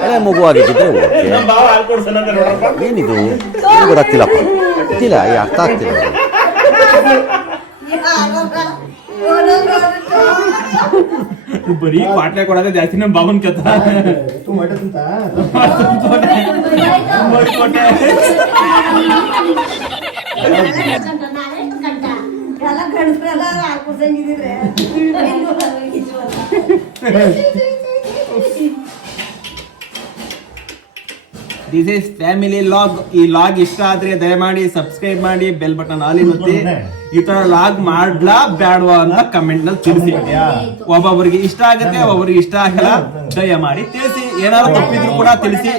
ಎಳೆ ಮಗುವಾಗಿದ್ದಿದ್ರೆ ಓಕೆ ಏನಿದು ಏನು ಗೊತ್ತಾಗ್ತಿಲ್ಲಪ್ಪ ಗೊತ್ತಿಲ್ಲ ಈ ಅರ್ಥ ಆಗ್ತಿಲ್ಲ ಬರೀ ಪಾಟ್ಲೆ ಕೊಡೋದೇ ಜಾಸ್ತಿ ನಮ್ Baban ಕಥ this is family log. ಈ ಲಾಗ್ ಇಷ್ಟ ಆದ್ರೆ ದಯಮಾಡಿ ಸಬ್ಸ್ಕ್ರೈಬ್ ಮಾಡಿ, ಬೆಲ್ ಬಟನ್ ಆಲ್ ಒತ್ತಿ. ಈ ತರ ಲಾಗ್ ಮಾಡ್ಲಾ ಬ್ಯಾಡ್ವಾ ಅಂತ ಕಮೆಂಟ್ ನಲ್ಲಿ ತಿಳಿಸಿ. ಒಬ್ಬೊಬ್ಬರಿಗೆ ಇಷ್ಟ ಆಗುತ್ತೆ, ಒಬ್ಬೊಬ್ಬರಿಗೆ ಇಷ್ಟ ಆಗಲ್ಲ. ದಯಮಾಡಿ ತಿಳಿಸಿ. ಏನಾದ್ರು ತಪ್ಪಿದ್ರು ಕೂಡ ತಿಳಿಸಿ.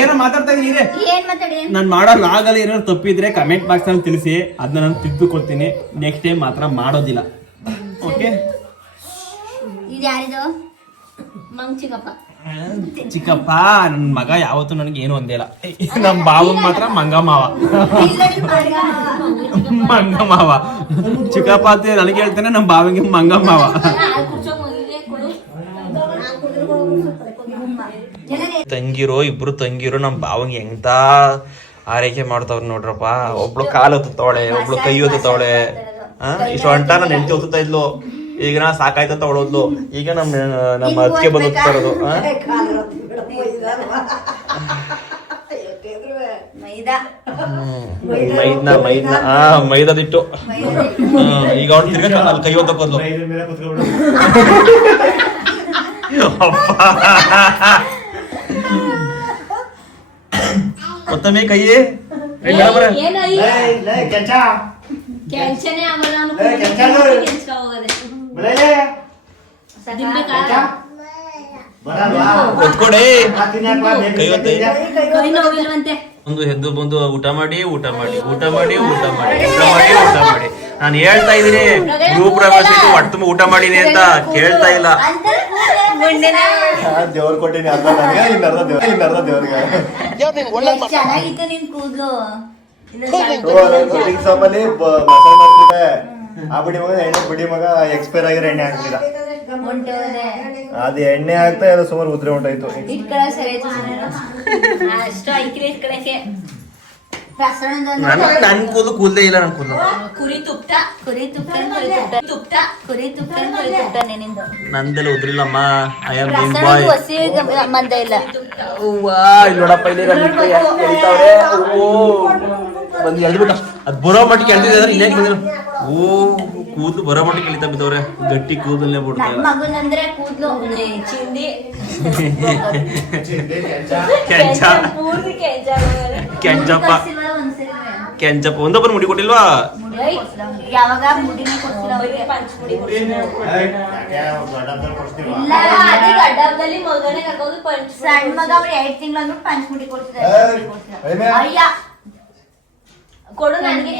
ಏನೋ ಮಾತಾಡ್ತಾ ಇದೀನಿ. ನಾನು ಮಾಡೋ ಲಾಗ್ ಅಲ್ಲಿ ಏನಾದ್ರು ತಪ್ಪಿದ್ರೆ ಕಮೆಂಟ್ ಬಾಕ್ಸ್ ನಲ್ಲಿ ತಿಳಿಸಿ. ಅದನ್ನ ನಾನು ತಿದ್ದುಕೊಳ್ತೀನಿ. ನೆಕ್ಸ್ಟ್ ಟೈಮ್ ಮಾತ್ರ ಮಾಡೋದಿಲ್ಲ. ಓಕೆ, ಚಿಕ್ಕಪ್ಪ ನನ್ ಮಗ ಯಾವತ್ತು ನನಗೆ ಏನು ಒಂದಿಲ್ಲ. ನಮ್ ಬಾವನ್ ಮಾತ್ರ ಮಂಗ ಮಾವ. ಚಿಕ್ಕಪ್ಪ ಅಂತ ನನಗೆ ಹೇಳ್ತಾನೆ, ನಮ್ ಬಾವಿಗೆ ಮಂಗ ಮಾವ. ಇಬ್ರು ತಂಗಿರೋ ನಮ್ ಬಾವಂಗೆ ಎಂತ ಆರೈಕೆ ಮಾಡ್ತಾವ್ರ ನೋಡ್ರಪ್ಪ. ಒಬ್ಳು ಕಾಲು ಹೊತ್ತವಳೆ, ಒಬ್ಳು ಕೈ ಹೊತ್ತವಳೆ. ಇಷ್ಟು ಅಂಟ ನಾನು ಹೆಂಡತಿ ಹೊತ್ತಾ ಇದ್ಲು. ಈಗ ನಾ ಸಾಕಾಯ್ತಂತ ಅವಳೋದ್ಲು. ಈಗ ನಮ್ಮ ಅದಕ್ಕೆ ಬಂದು ಹೋಗ್ತಾ ಇರೋದು. ಮೈದಾದಿಟ್ಟು ಈಗ ಅವ್ನು ತಿರ್ಗ ಅಲ್ಲಿ ಕೈ ಹೊತ್ತಕ್ ಹೋದ್ಲು. ಮತ್ತೊಮ್ಮೆ ಕೈ ಒತ್ಕೊಡೆ ಕೈ ಹೊತ್ತೆ. ಒಂದು ಎದ್ದು ಬಂದು ಊಟ ಮಾಡಿ ನಾನು ಹೇಳ್ತಾ ಇದೀನಿ, ಗ್ರೂಪ್ ಪ್ರವೇಶಿತ್ತು ಹೊಟ್ಟೆ ತುಂಬ ಊಟ ಮಾಡೀನಿ ಅಂತ ಕೇಳ್ತಾ ಇಲ್ಲ. ದೇವ್ರ ಕೊಟ್ಟಿನಿ ಅರ್ಧ ನನಗೆ, ಇನ್ನು ಅರ್ಧ ದೇವ್ರಿಗೆ. ಚೆನ್ನಾಗಿತ್ತು ನಿನ್ ಕೂದಲು. ಸೋಪಲ್ಲಿ ಮಸಾಲೆ ಮಾಡ್ತಿದ್ದೆ. ಆ ಬಿಡಿ ಮಗ ಬಿಡಿ ಮಗ ಎಕ್ಸ್ಪೈರ್ ಆಗಿರೋ ಎಣ್ಣೆ ಹಾಕ್ತಿಲ್ಲ. ಅದು ಎಣ್ಣೆ ಹಾಕ್ತಾ ಎಲ್ಲ ಸುಮಾರು ಉದ್ರೆ ಉಂಟಾಯ್ತು. ನನ್ ಕೂದಲೇ ಇಲ್ಲ. ನನ್ ಕೂದಲು ನಂದೆಲ್ಲ ಉದ್ರಿಲ್ಲಮ್ಮ. ಐ ಆಮ್ ಬಿಗ್ ಬಾಯ್. ಇಲ್ಲಿ ನೋಡಪ್ಪ, ಇಲ್ಲಿ ಬಂದು ಎಳ್ಬಿಟ್ಟ. ಅದ್ ಬರೋ ಮಟ್ಟಿಗೆ ಎಳ್ತಿದ್ದೆ ಅಂದ್ರೆ ಇನ್ನೇಕ್ ಬಂದಿಲ್ಲ. ಓ ಕೂದಲು ಬರೋ ಮಟ್ಟಿಗೆ ಎಳಿತಾ ಬಿದ್ದವ್ರೆ. ಗಟ್ಟಿ ಕೂದಲೇ ಬಿಡ್ತಾ ಇಲ್ಲ. ಮಗನಂದ್ರೆ ಕೂದಲು ಚಿಂದಿ ಕೆಂಚಪ್ಪ ಒಂದೊಬ್ಬರು ಮುಡಿ ಕೊಟ್ಟಿಲ್ವಾ? ಯಾವಾಗ ಮುಡಿನೇ ಕೊಡ್ಸಿಲ್ಲ ಅವ್ರಿಗೆ. ಸಣ್ಣ ಮಗ ಅವ್ರು 2 ತಿಂಗಳು ಅಂದ್ಬಿಟ್ಟು ಪಂಚ್ ಮುಡಿ ಕೊಡ್ಸಿದ್ದಾರೆ. ಅಯ್ಯ ಕೊಡು ನನಗೆ.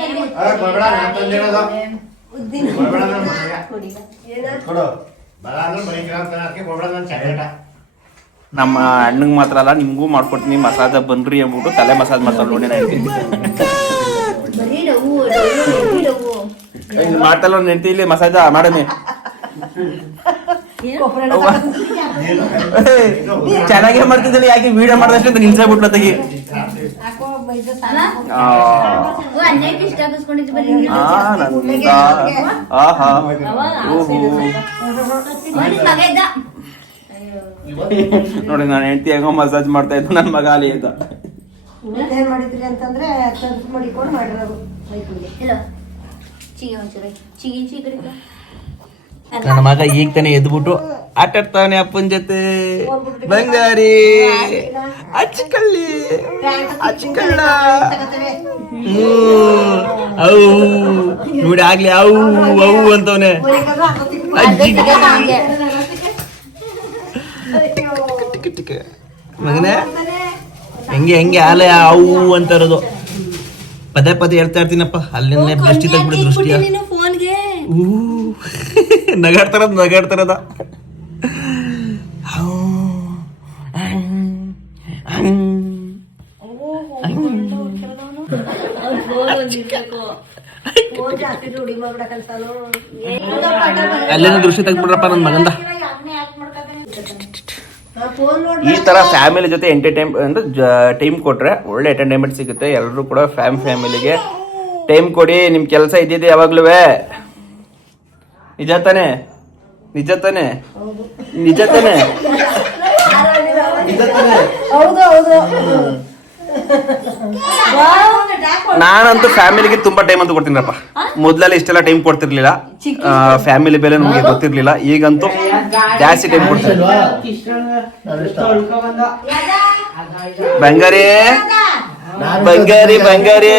ನಮ್ಮ ಅಣ್ಣಂಗೆ ಮಾತ್ರ ಅಲ್ಲ ನಿಮ್ಗೂ ಮಾಡ್ಕೊಡ್ತೀನಿ ಮಸಾಜ್ ಬಂದ್ರಿ ಅಂದ್ಬಿಟ್ಟು ತಲೆ ಮಸಾಜ್ ಮಾಡ್ತಾರೆ ನೋಡಿ ಬರೀ ಡವು ಮಾಡ್ತಲ್ಲ ನೆಂಟಿ ಇಲ್ಲಿ ಮಸಾಜ್ ಮಾಡಮಿ ಚೆನ್ನಾಗೇ ಮಾಡ್ತಿದ್ದಲ್ಲಿ ಯಾಕೆ ವಿಡಿಯೋ ಮಾಡಿದಷ್ಟು ಅಂತ ನಿಲ್ಸೇ ಬಿಟ್ಲ ತೆಗಿ ಅನ್ಯಕ್ಕೆ ಇಷ್ಟ ಆಗಿಸ್ಕೊಂಡಿದ್ದು ಬರೀ ಆಹಾ ಮಗ ಇದ್ದ ನೋಡಿ ನಾನು ಹೆಂಡತಿ ಹೆಂಗೋ ಮಸಾಜ್ ಮಾಡ್ತಾ ಇದ್ದ ನನ್ನ ಮಗ ಅಲ್ಲಿ ಇದ್ದ ಏನ್ ಮಾಡಿದ್ರಿ ಅಂತಂದ್ರೆ ತಂದು ಮಾಡಿಕೊಂಡು ಮಾಡಿರೋದು ಇಲ್ಲ ಚಿಗಿ ಒಂಚೂರು ಚಿಗಿ ಕಡೆ ನನ್ನ ಮಗ ಈಗ ತಾನೆ ಎದ್ಬಿಟ್ಟು ಆಟ ಆಡ್ತಾವನೆ ಅಪ್ಪನ ಜೊತೆ ಬಂಗಾರಿ ಅಚ್ಚಿಕಳ್ಳಿ ಅಚ್ಚಿಕಳ್ಳ ಅವು ನೋಡಿ ಆಗ್ಲಿ ಅವು ಅವು ಅಂತವನೆ ಮಗನೇ ಹೆಂಗೆ ಹೆಂಗೆ ಆಲೆ ಅವು ಅಂತ ಇರೋದು ಪದೇ ಪದೇ ಹೇಳ್ತಾ ಇರ್ತೀನಪ್ಪ ಅಲ್ಲಿಂದ ದೃಷ್ಟಿ ತೆಗ್ಬಿಡು ದೃಷ್ಟಿಯ ಫೋನ್ಗೆ ನಗಾಡ್ತಾರದ ಅಲ್ಲೇನೋ ದೃಷ್ಟಿ ತೆಗ್ಬಿಡ್ರಪ್ಪ ನನ್ನ ಮಗಂದ. ಈ ತರ ಫ್ಯಾಮಿಲಿ ಜೊತೆ ಟೈಮ್ ಕೊಟ್ರೆ ಒಳ್ಳೆ ಎಂಟರ್ಟೈನ್ಮೆಂಟ್ ಸಿಗುತ್ತೆ. ಎಲ್ಲರೂ ಕೂಡ ಫ್ಯಾಮಿಲಿಗೆ ಟೈಮ್ ಕೊಡಿ. ನಿಮ್ ಕೆಲಸ ಇದ್ದಿದೆ ಯಾವಾಗ್ಲೂ ನಿಜ ತಾನೆ ನಿಜ ತಾನೆ ನಿಜ ತಾನೆ ನಿಜ ತಾನೆ. ನಾನಂತೂ ಫ್ಯಾಮಿಲಿಗೆ ತುಂಬಾ ಟೈಮ್ ಅಂತ ಕೊಡ್ತೀನಪ್ಪ. ಮೊದ್ಲೆಲ್ಲ ಇಷ್ಟೆಲ್ಲ ಟೈಮ್ ಕೊಡ್ತಿರ್ಲಿಲ್ಲ, ಫ್ಯಾಮಿಲಿ ಬೆಲೆ ನಮ್ಗೆ ಗೊತ್ತಿರ್ಲಿಲ್ಲ. ಈಗಂತೂ ಜಾಸ್ತಿ ಟೈಮ್ ಕೊಡ್ತೀನಿ. ಬಂಗಾರಿ ಬಂಗಾರಿ ಬಂಗಾರಿ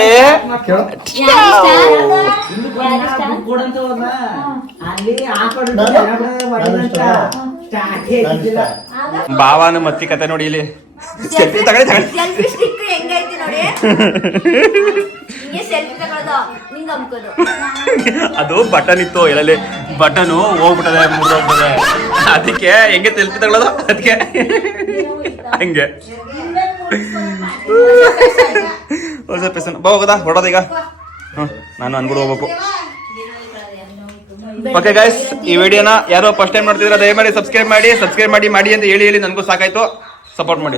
ಭಾವನ ಮತ್ತಿ ಕತೆ ನೋಡಿ ಇಲ್ಲಿ ಸೆಲ್ಫಿ ತಗೊಳ್ಳಿ ಸೆಲ್ಫಿ ಸ್ಟಿಕ್ ಹೆಂಗೈತಿ ನೋಡಿ ಹಿಂಗೆ ಸೆಲ್ಫಿ ತಗೊಳ್ಳೋದು ನಿಂಗೆ ಅಮ್ಕೋದು. ಅದು ಬಟನ್ ಇತ್ತು ಎಲ್ಲಲ್ಲಿ ಬಟನು ಹೋಗ್ಬಿಟ್ಟದೆ ಮುರಿದೋಗ್ತದೆ. ಅದಕ್ಕೆ ಹೆಂಗೆ ಸೆಲ್ಫಿ ತಗೊಳ್ಳೋದು ಅದಕ್ಕೆ ಹಂಗೆ ಹೊಸ ಪೆಸನ್ ಹೋಗದಾ ಹೊಡೋದೀಗ. ನಾನು ಅನ್ಬಿಡು ಹೋಗ್ಬೇಕು. ಓಕೆ ಗೈಸ್, ಈ ವಿಡಿಯೋನ ಯಾರೋ ಫಸ್ಟ್ ಟೈಮ್ ನೋಡ್ತಿದ್ರೆ ದಯಮಾಡಿ ಸಬ್ಸ್ಕ್ರೈಬ್ ಮಾಡಿ ಅಂತ ಹೇಳಿ ನನಗೂ ಸಾಕಾಯ್ತು. ಸಪೋರ್ಟ್ ಮಾಡಿ.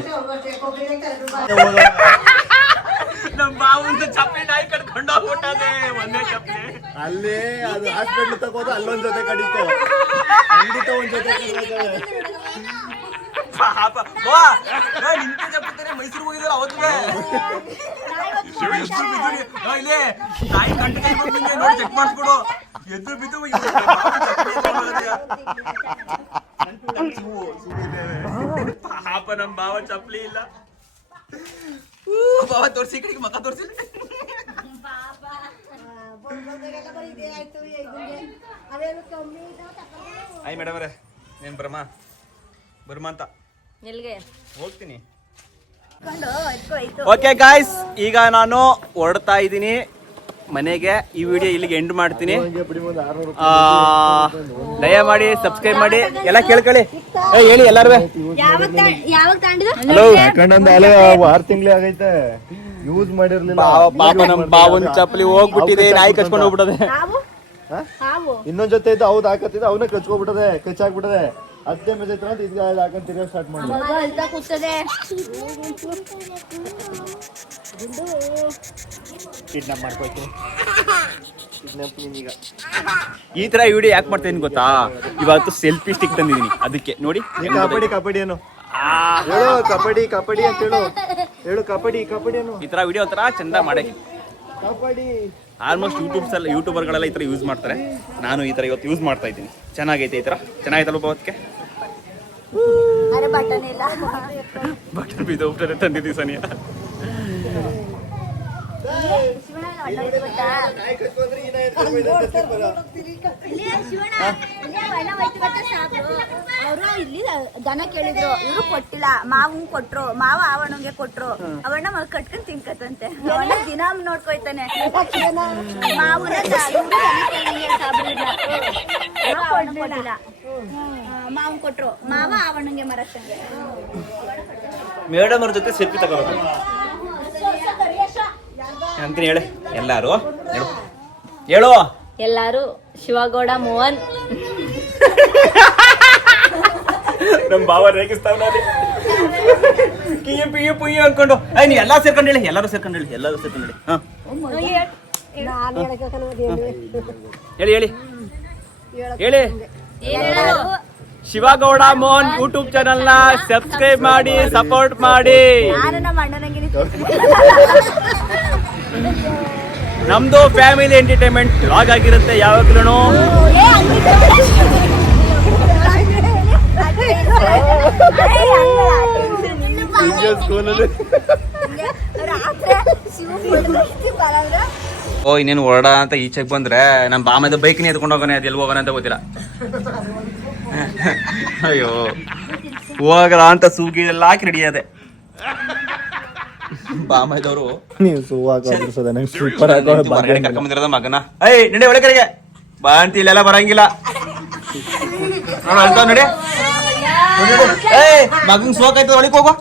ಅಲ್ಲೇ ಅದು ಹಾಸ್ಪಿಟ್ಲ್ ತಗೋದು ಅಲ್ಲೊಂದ್ ಜೊತೆ ಕಡಿತು ಒಂದ್ ಜೊತೆ ಮೈಸೂರು ಹೋಗಿದ್ರೆ ಅವತ್ತು ಚೆಕ್ ಮಾಡಿಸ್ಬಿಡು. ಎದ್ದು ಬಿದ್ದು ಪಾಪ ನಮ್ ಭಾವ ಚಪ್ಲಿ ಇಲ್ಲ. ಭಾವ ತೋರ್ಸಿ ಕಡೆಗೆ ಮಕ್ಕ ತೋರ್ಸಿಲ್ಲ. ಆಯ್ ಮೇಡಮ್ ಅವರೇ ಏನ್ ಬರ್ಮ ಅಂತ ಹೋಗ್ತೀನಿ. ಓಕೆ ಗಾಯ್ಸ್, ಈಗ ನಾನು ಹೊರಡ್ತಾ ಇದ್ದೀನಿ ಮನೆಗೆ. ಈ ವಿಡಿಯೋ ಇಲ್ಲಿಗೆ ಎಂಡ್ ಮಾಡ್ತೀನಿ. ದಯಮಾಡಿ ಸಬ್ಸ್ಕ್ರೈಬ್ ಮಾಡಿ ಎಲ್ಲ ಕೇಳ್ಕೊಳ್ಳಿ. ಹೇಳಿ ಎಲ್ಲಾರು. ಯಾವಾಗ ತಾಂಡಿದ ಹಲೋ, 6 ತಿಂಗ್ಳೇ ಆಗೈತೆ ಯೂಸ್ ಮಾಡಿರ್ಲಿಲ್ಲ. ಪಾಪ ನಮ್ ಬಾವನ್ ಚಪ್ಪಲಿ ಹೋಗ್ಬಿಟ್ಟಿದೆ, ನಾಯಿ ಕಚ್ಕೊಂಡು ಹೋಗ್ಬಿಟ್ಟದೆ. ಇನ್ನೊಂದ್ ಜೊತೆ ಇದ್ದು ಅವ್ದು ಹಾಕತ್ತಿದ್ದ ಅವನೇ ಕಚ್ಕೊಬಿಟ್ಟದೆ, ಕಚ್ಚಾಕ್ಬಿಟ್ಟದೆ. ಅದೇ ಮೆಸೇಜ್ ಅಂತ ಇದ್ ಹಾಕೊಂಡ್ ತಿರ್ಗಾ ಸ್ಟಾರ್ಟ್ ಮಾಡಿ ಕಿಡ್ನಾಪ್ ಮಾಡ್ಕೊಳ್ತೀನಿ. ಈ ತರ ವಿಡಿಯೋ ಯಾಕೆ ಮಾಡ್ತೀನಿ ಗೊತ್ತಾ? ಇವತ್ತು ಸೆಲ್ಫಿ ಸ್ಟಿಕ್ ತಂದಿದ್ದೀನಿ, ಅದಕ್ಕೆ ನೋಡಿ. ಕಬಡ್ಡಿ ಏನು ಹೇಳು, ಕಬಡ್ಡಿ ಅಂತ ಹೇಳು ಕಬಡ್ಡಿ ಏನು. ಈ ತರ ವಿಡಿಯೋ ಒಂಥರ ಚಂದ ಮಾಡಕ್ಕೆ ಕಬಡ್ಡಿ ಆಲ್ಮೋಸ್ಟ್ ಯೂಟ್ಯೂಬರ್ಗಳೆಲ್ಲ ಈ ತರ ಯೂಸ್ ಮಾಡ್ತಾರೆ. ನಾನು ಈ ತರ ಇವತ್ತು ಯೂಸ್ ಮಾಡ್ತಾ ಇದ್ದೀನಿ. ಚೆನ್ನಾಗೈತೆ, ಈ ತರ ಚೆನ್ನಾಗೈತಲ್ಲ ಅವತ್ತಿಗೆ. ಬಟನ್ ಇಲ್ಲ, ಬಟನ್ ಬಿದ್ದೋಗ್ತಾರೆ ತಂದಿದ್ದೀವಿ ಸನಿಯ. ಅವರು ಇಲ್ಲಿ ದನ ಕೇಳಿದ್ರು, ಇವ್ರು ಕೊಟ್ಟಿಲ್ಲ. ಮಾವು ಕೊಟ್ರು, ಮಾವ ಅವಣ್ಣಂಗೆ ಕೊಟ್ರು. ಅವಣ್ಣ ಕಟ್ಕೊಂಡ್ ತಿನ್ಕತ್ತಂತೆ. ಅವಣ್ಣ ದಿನ ನೋಡ್ಕೊಯ್ತಾನೆ ಮಾವುನ ಕೊಟ್ಟಿಲ್ಲ. ಮಾವನ್ ಕೊಟ್ರು, ಮಾವ ಅವನಿಗೆ ಮರಕ್ಷಂಗೆ. ಮೇಡಮ್ ಅವ್ರ ಜೊತೆ ಸೆಲ್ಫಿ ತಗೋಬೇಕು ಅಂತೀನಿ. ಹೇಳಿ ಎಲ್ಲಾರು ಹೇಳು. ಎಲ್ಲಾರು ಶಿವಗೌಡ ಮೋಹನ್ ನಮ್ ಭಾವ ರೇಗಿಸ್ತಾವ ಕಿಯ್ಯ ಪಿಯ್ಯ ಪುಯ್ಯ ಅನ್ಕೊಂಡು ನೀ ಎಲ್ಲಾ ಸೇರ್ಕೊಂಡು ಹೇಳಿ. ಎಲ್ಲಾರು ಸೇರ್ಕೊಂಡು ಹೇಳಿ. ಹಾ ಹೇಳಿ ಹೇಳಿ ಹೇಳಿ. ಶಿವಗೌಡ ಮೋಹನ್ ಯೂಟ್ಯೂಬ್ ಚಾನಲ್ ನ ಸಬ್ಸ್ಕ್ರೈಬ್ ಮಾಡಿ, ಸಪೋರ್ಟ್ ಮಾಡಿ. ನಮ್ದು ಫ್ಯಾಮಿಲಿ ಎಂಟರ್ಟೈನ್ಮೆಂಟ್ ವ್ಲಾಗ್ ಆಗಿರುತ್ತೆ ಯಾವಾಗ್ಲೂ. ಓ ಇನ್ನೇನು ಹೊರಡ ಅಂತ ಈಚೆಗೆ ಬಂದ್ರೆ ನಮ್ಮ ಬಾಮದ ಬೈಕ್ನೇ ಎತ್ಕೊಂಡು ಹೋಗೋಣ, ಅದು ಎಲ್ಲಿ ಹೋಗೋಣ ಅಂತ ಗೊತ್ತಿಲ್ಲ. ಅಯ್ಯೋ ಹೋಗಲ್ಲ ಅಂತ ಸೂಗಿ ಎಲ್ಲ ಹಾಕಿ ರೆಡಿ ಅದೆ ಬಾಮದವರು. ನೀವು ಸೂಪರ್ ಕರ್ಕೊಂಬಂದಿರೋದ ಮಗನ. ನಡೆ ಒಳ್ಳೆ ಕಡೆಗೆ ಬಾ ಅಂತ ಇಲ್ಲೆಲ್ಲ ಬರಂಗಿಲ್ಲ. ನೋಡ ನಡೆ ಮಗನ್ ಸೋಕಾಯ್ತದ, ಒಳಗೆ ಹೋಗೋ.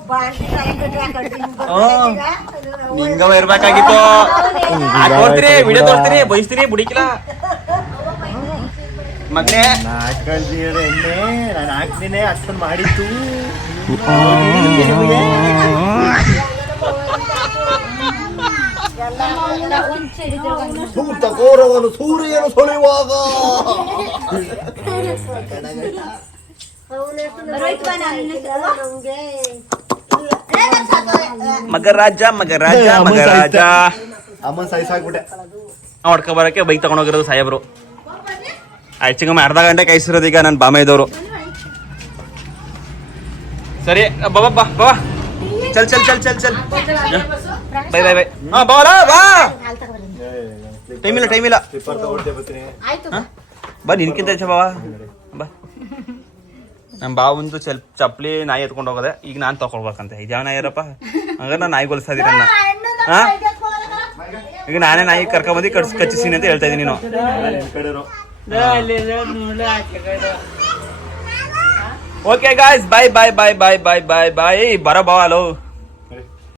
ನಿಂಗವ ಇರ್ಬೇಕಾಗಿತ್ತು. ತೋರ್ತೀನಿ, ವಿಡಿಯೋ ತೋರಿಸ್ತೀನಿ, ಬಯಸ್ತೀನಿ, ಬುಡಿಕಿಲ್ಲ ಮಗನೇ. ಎಣ್ಣೆ ನಾನು ಹಾಕ್ತೀನಿ ಅಷ್ಟೊಂದು ಮಾಡಿತ್ತು. ಗೌರವನು ಸೂರ್ಯನು ಸೊಳೆಯುವಾಗ ಮಗರಾಜ ಮಗರಾಜ ಮಗರಾಜ. ಅಮ್ಮ ಸಾಯಿಸಾಕ್ಬಿಟ್ಟೆ. ಹೊಡ್ಕೊ ಬರಕ್ಕೆ ಬೈಕ್ ತಗೊಂಡೋಗಿರೋದು ಸಾಹೇಬ್ರು. ಆಯ್ಚಿಗಮ್ಮ ಅರ್ಧ ಗಂಟೆ ಕಾಯಿಸಿರೋದು ಈಗ ನನ್ನ ಬಾಮೈದವರು. ಸರಿ ಬಾಬಾ ಬಾ ಬಾ, ಚಲ್ ಚಲ್ ಚಲ್ ಚಲ್ ಚಲ್ ಬೈ ಬೈ ಬೈ. ಹಾ ಬಾವಲ ಬಾ, ಟೈಮ್ ಇಲ್ಲ ಬಾ. ನಿನ್ಕಿಂತ ಹೆಚ್ಚು ಬಾವ ಬಾ. ನಮ್ಮ ಬಾವಂದು ಚಪ್ಪಲಿ ನಾಯಿ ಎತ್ಕೊಂಡು ಹೋಗೋದೆ. ಈಗ ನಾನು ತಗೊಳ್ಬೇಕಂತೆ. ಇದ್ಯಾವ ನಾಯಿ ಇರಪ್ಪ, ಹಂಗಾರೆ ನಾನು ನಾಯಿ ಗೊಲ್ಸದಿರಣ್ಣ. ಹಾ ಈಗ ನಾನೇ ನಾಯಿ ಕರ್ಕೊಂಬಂದು ಕಚ್ಚಿಸ್ತೀನಿ ಅಂತ ಹೇಳ್ತಾ ಇದೀನಿ. ನೀನು ಓಕೆ ಗಾಯ್ಸ್, ಬಾಯ್ ಬಾಯ್ ಬಾಯ್ ಬಾಯ್ ಬಾಯ್ ಬಾಯ್ ಬಾಯ್. ಬರೋ ಬಾವ ಹಲೋ.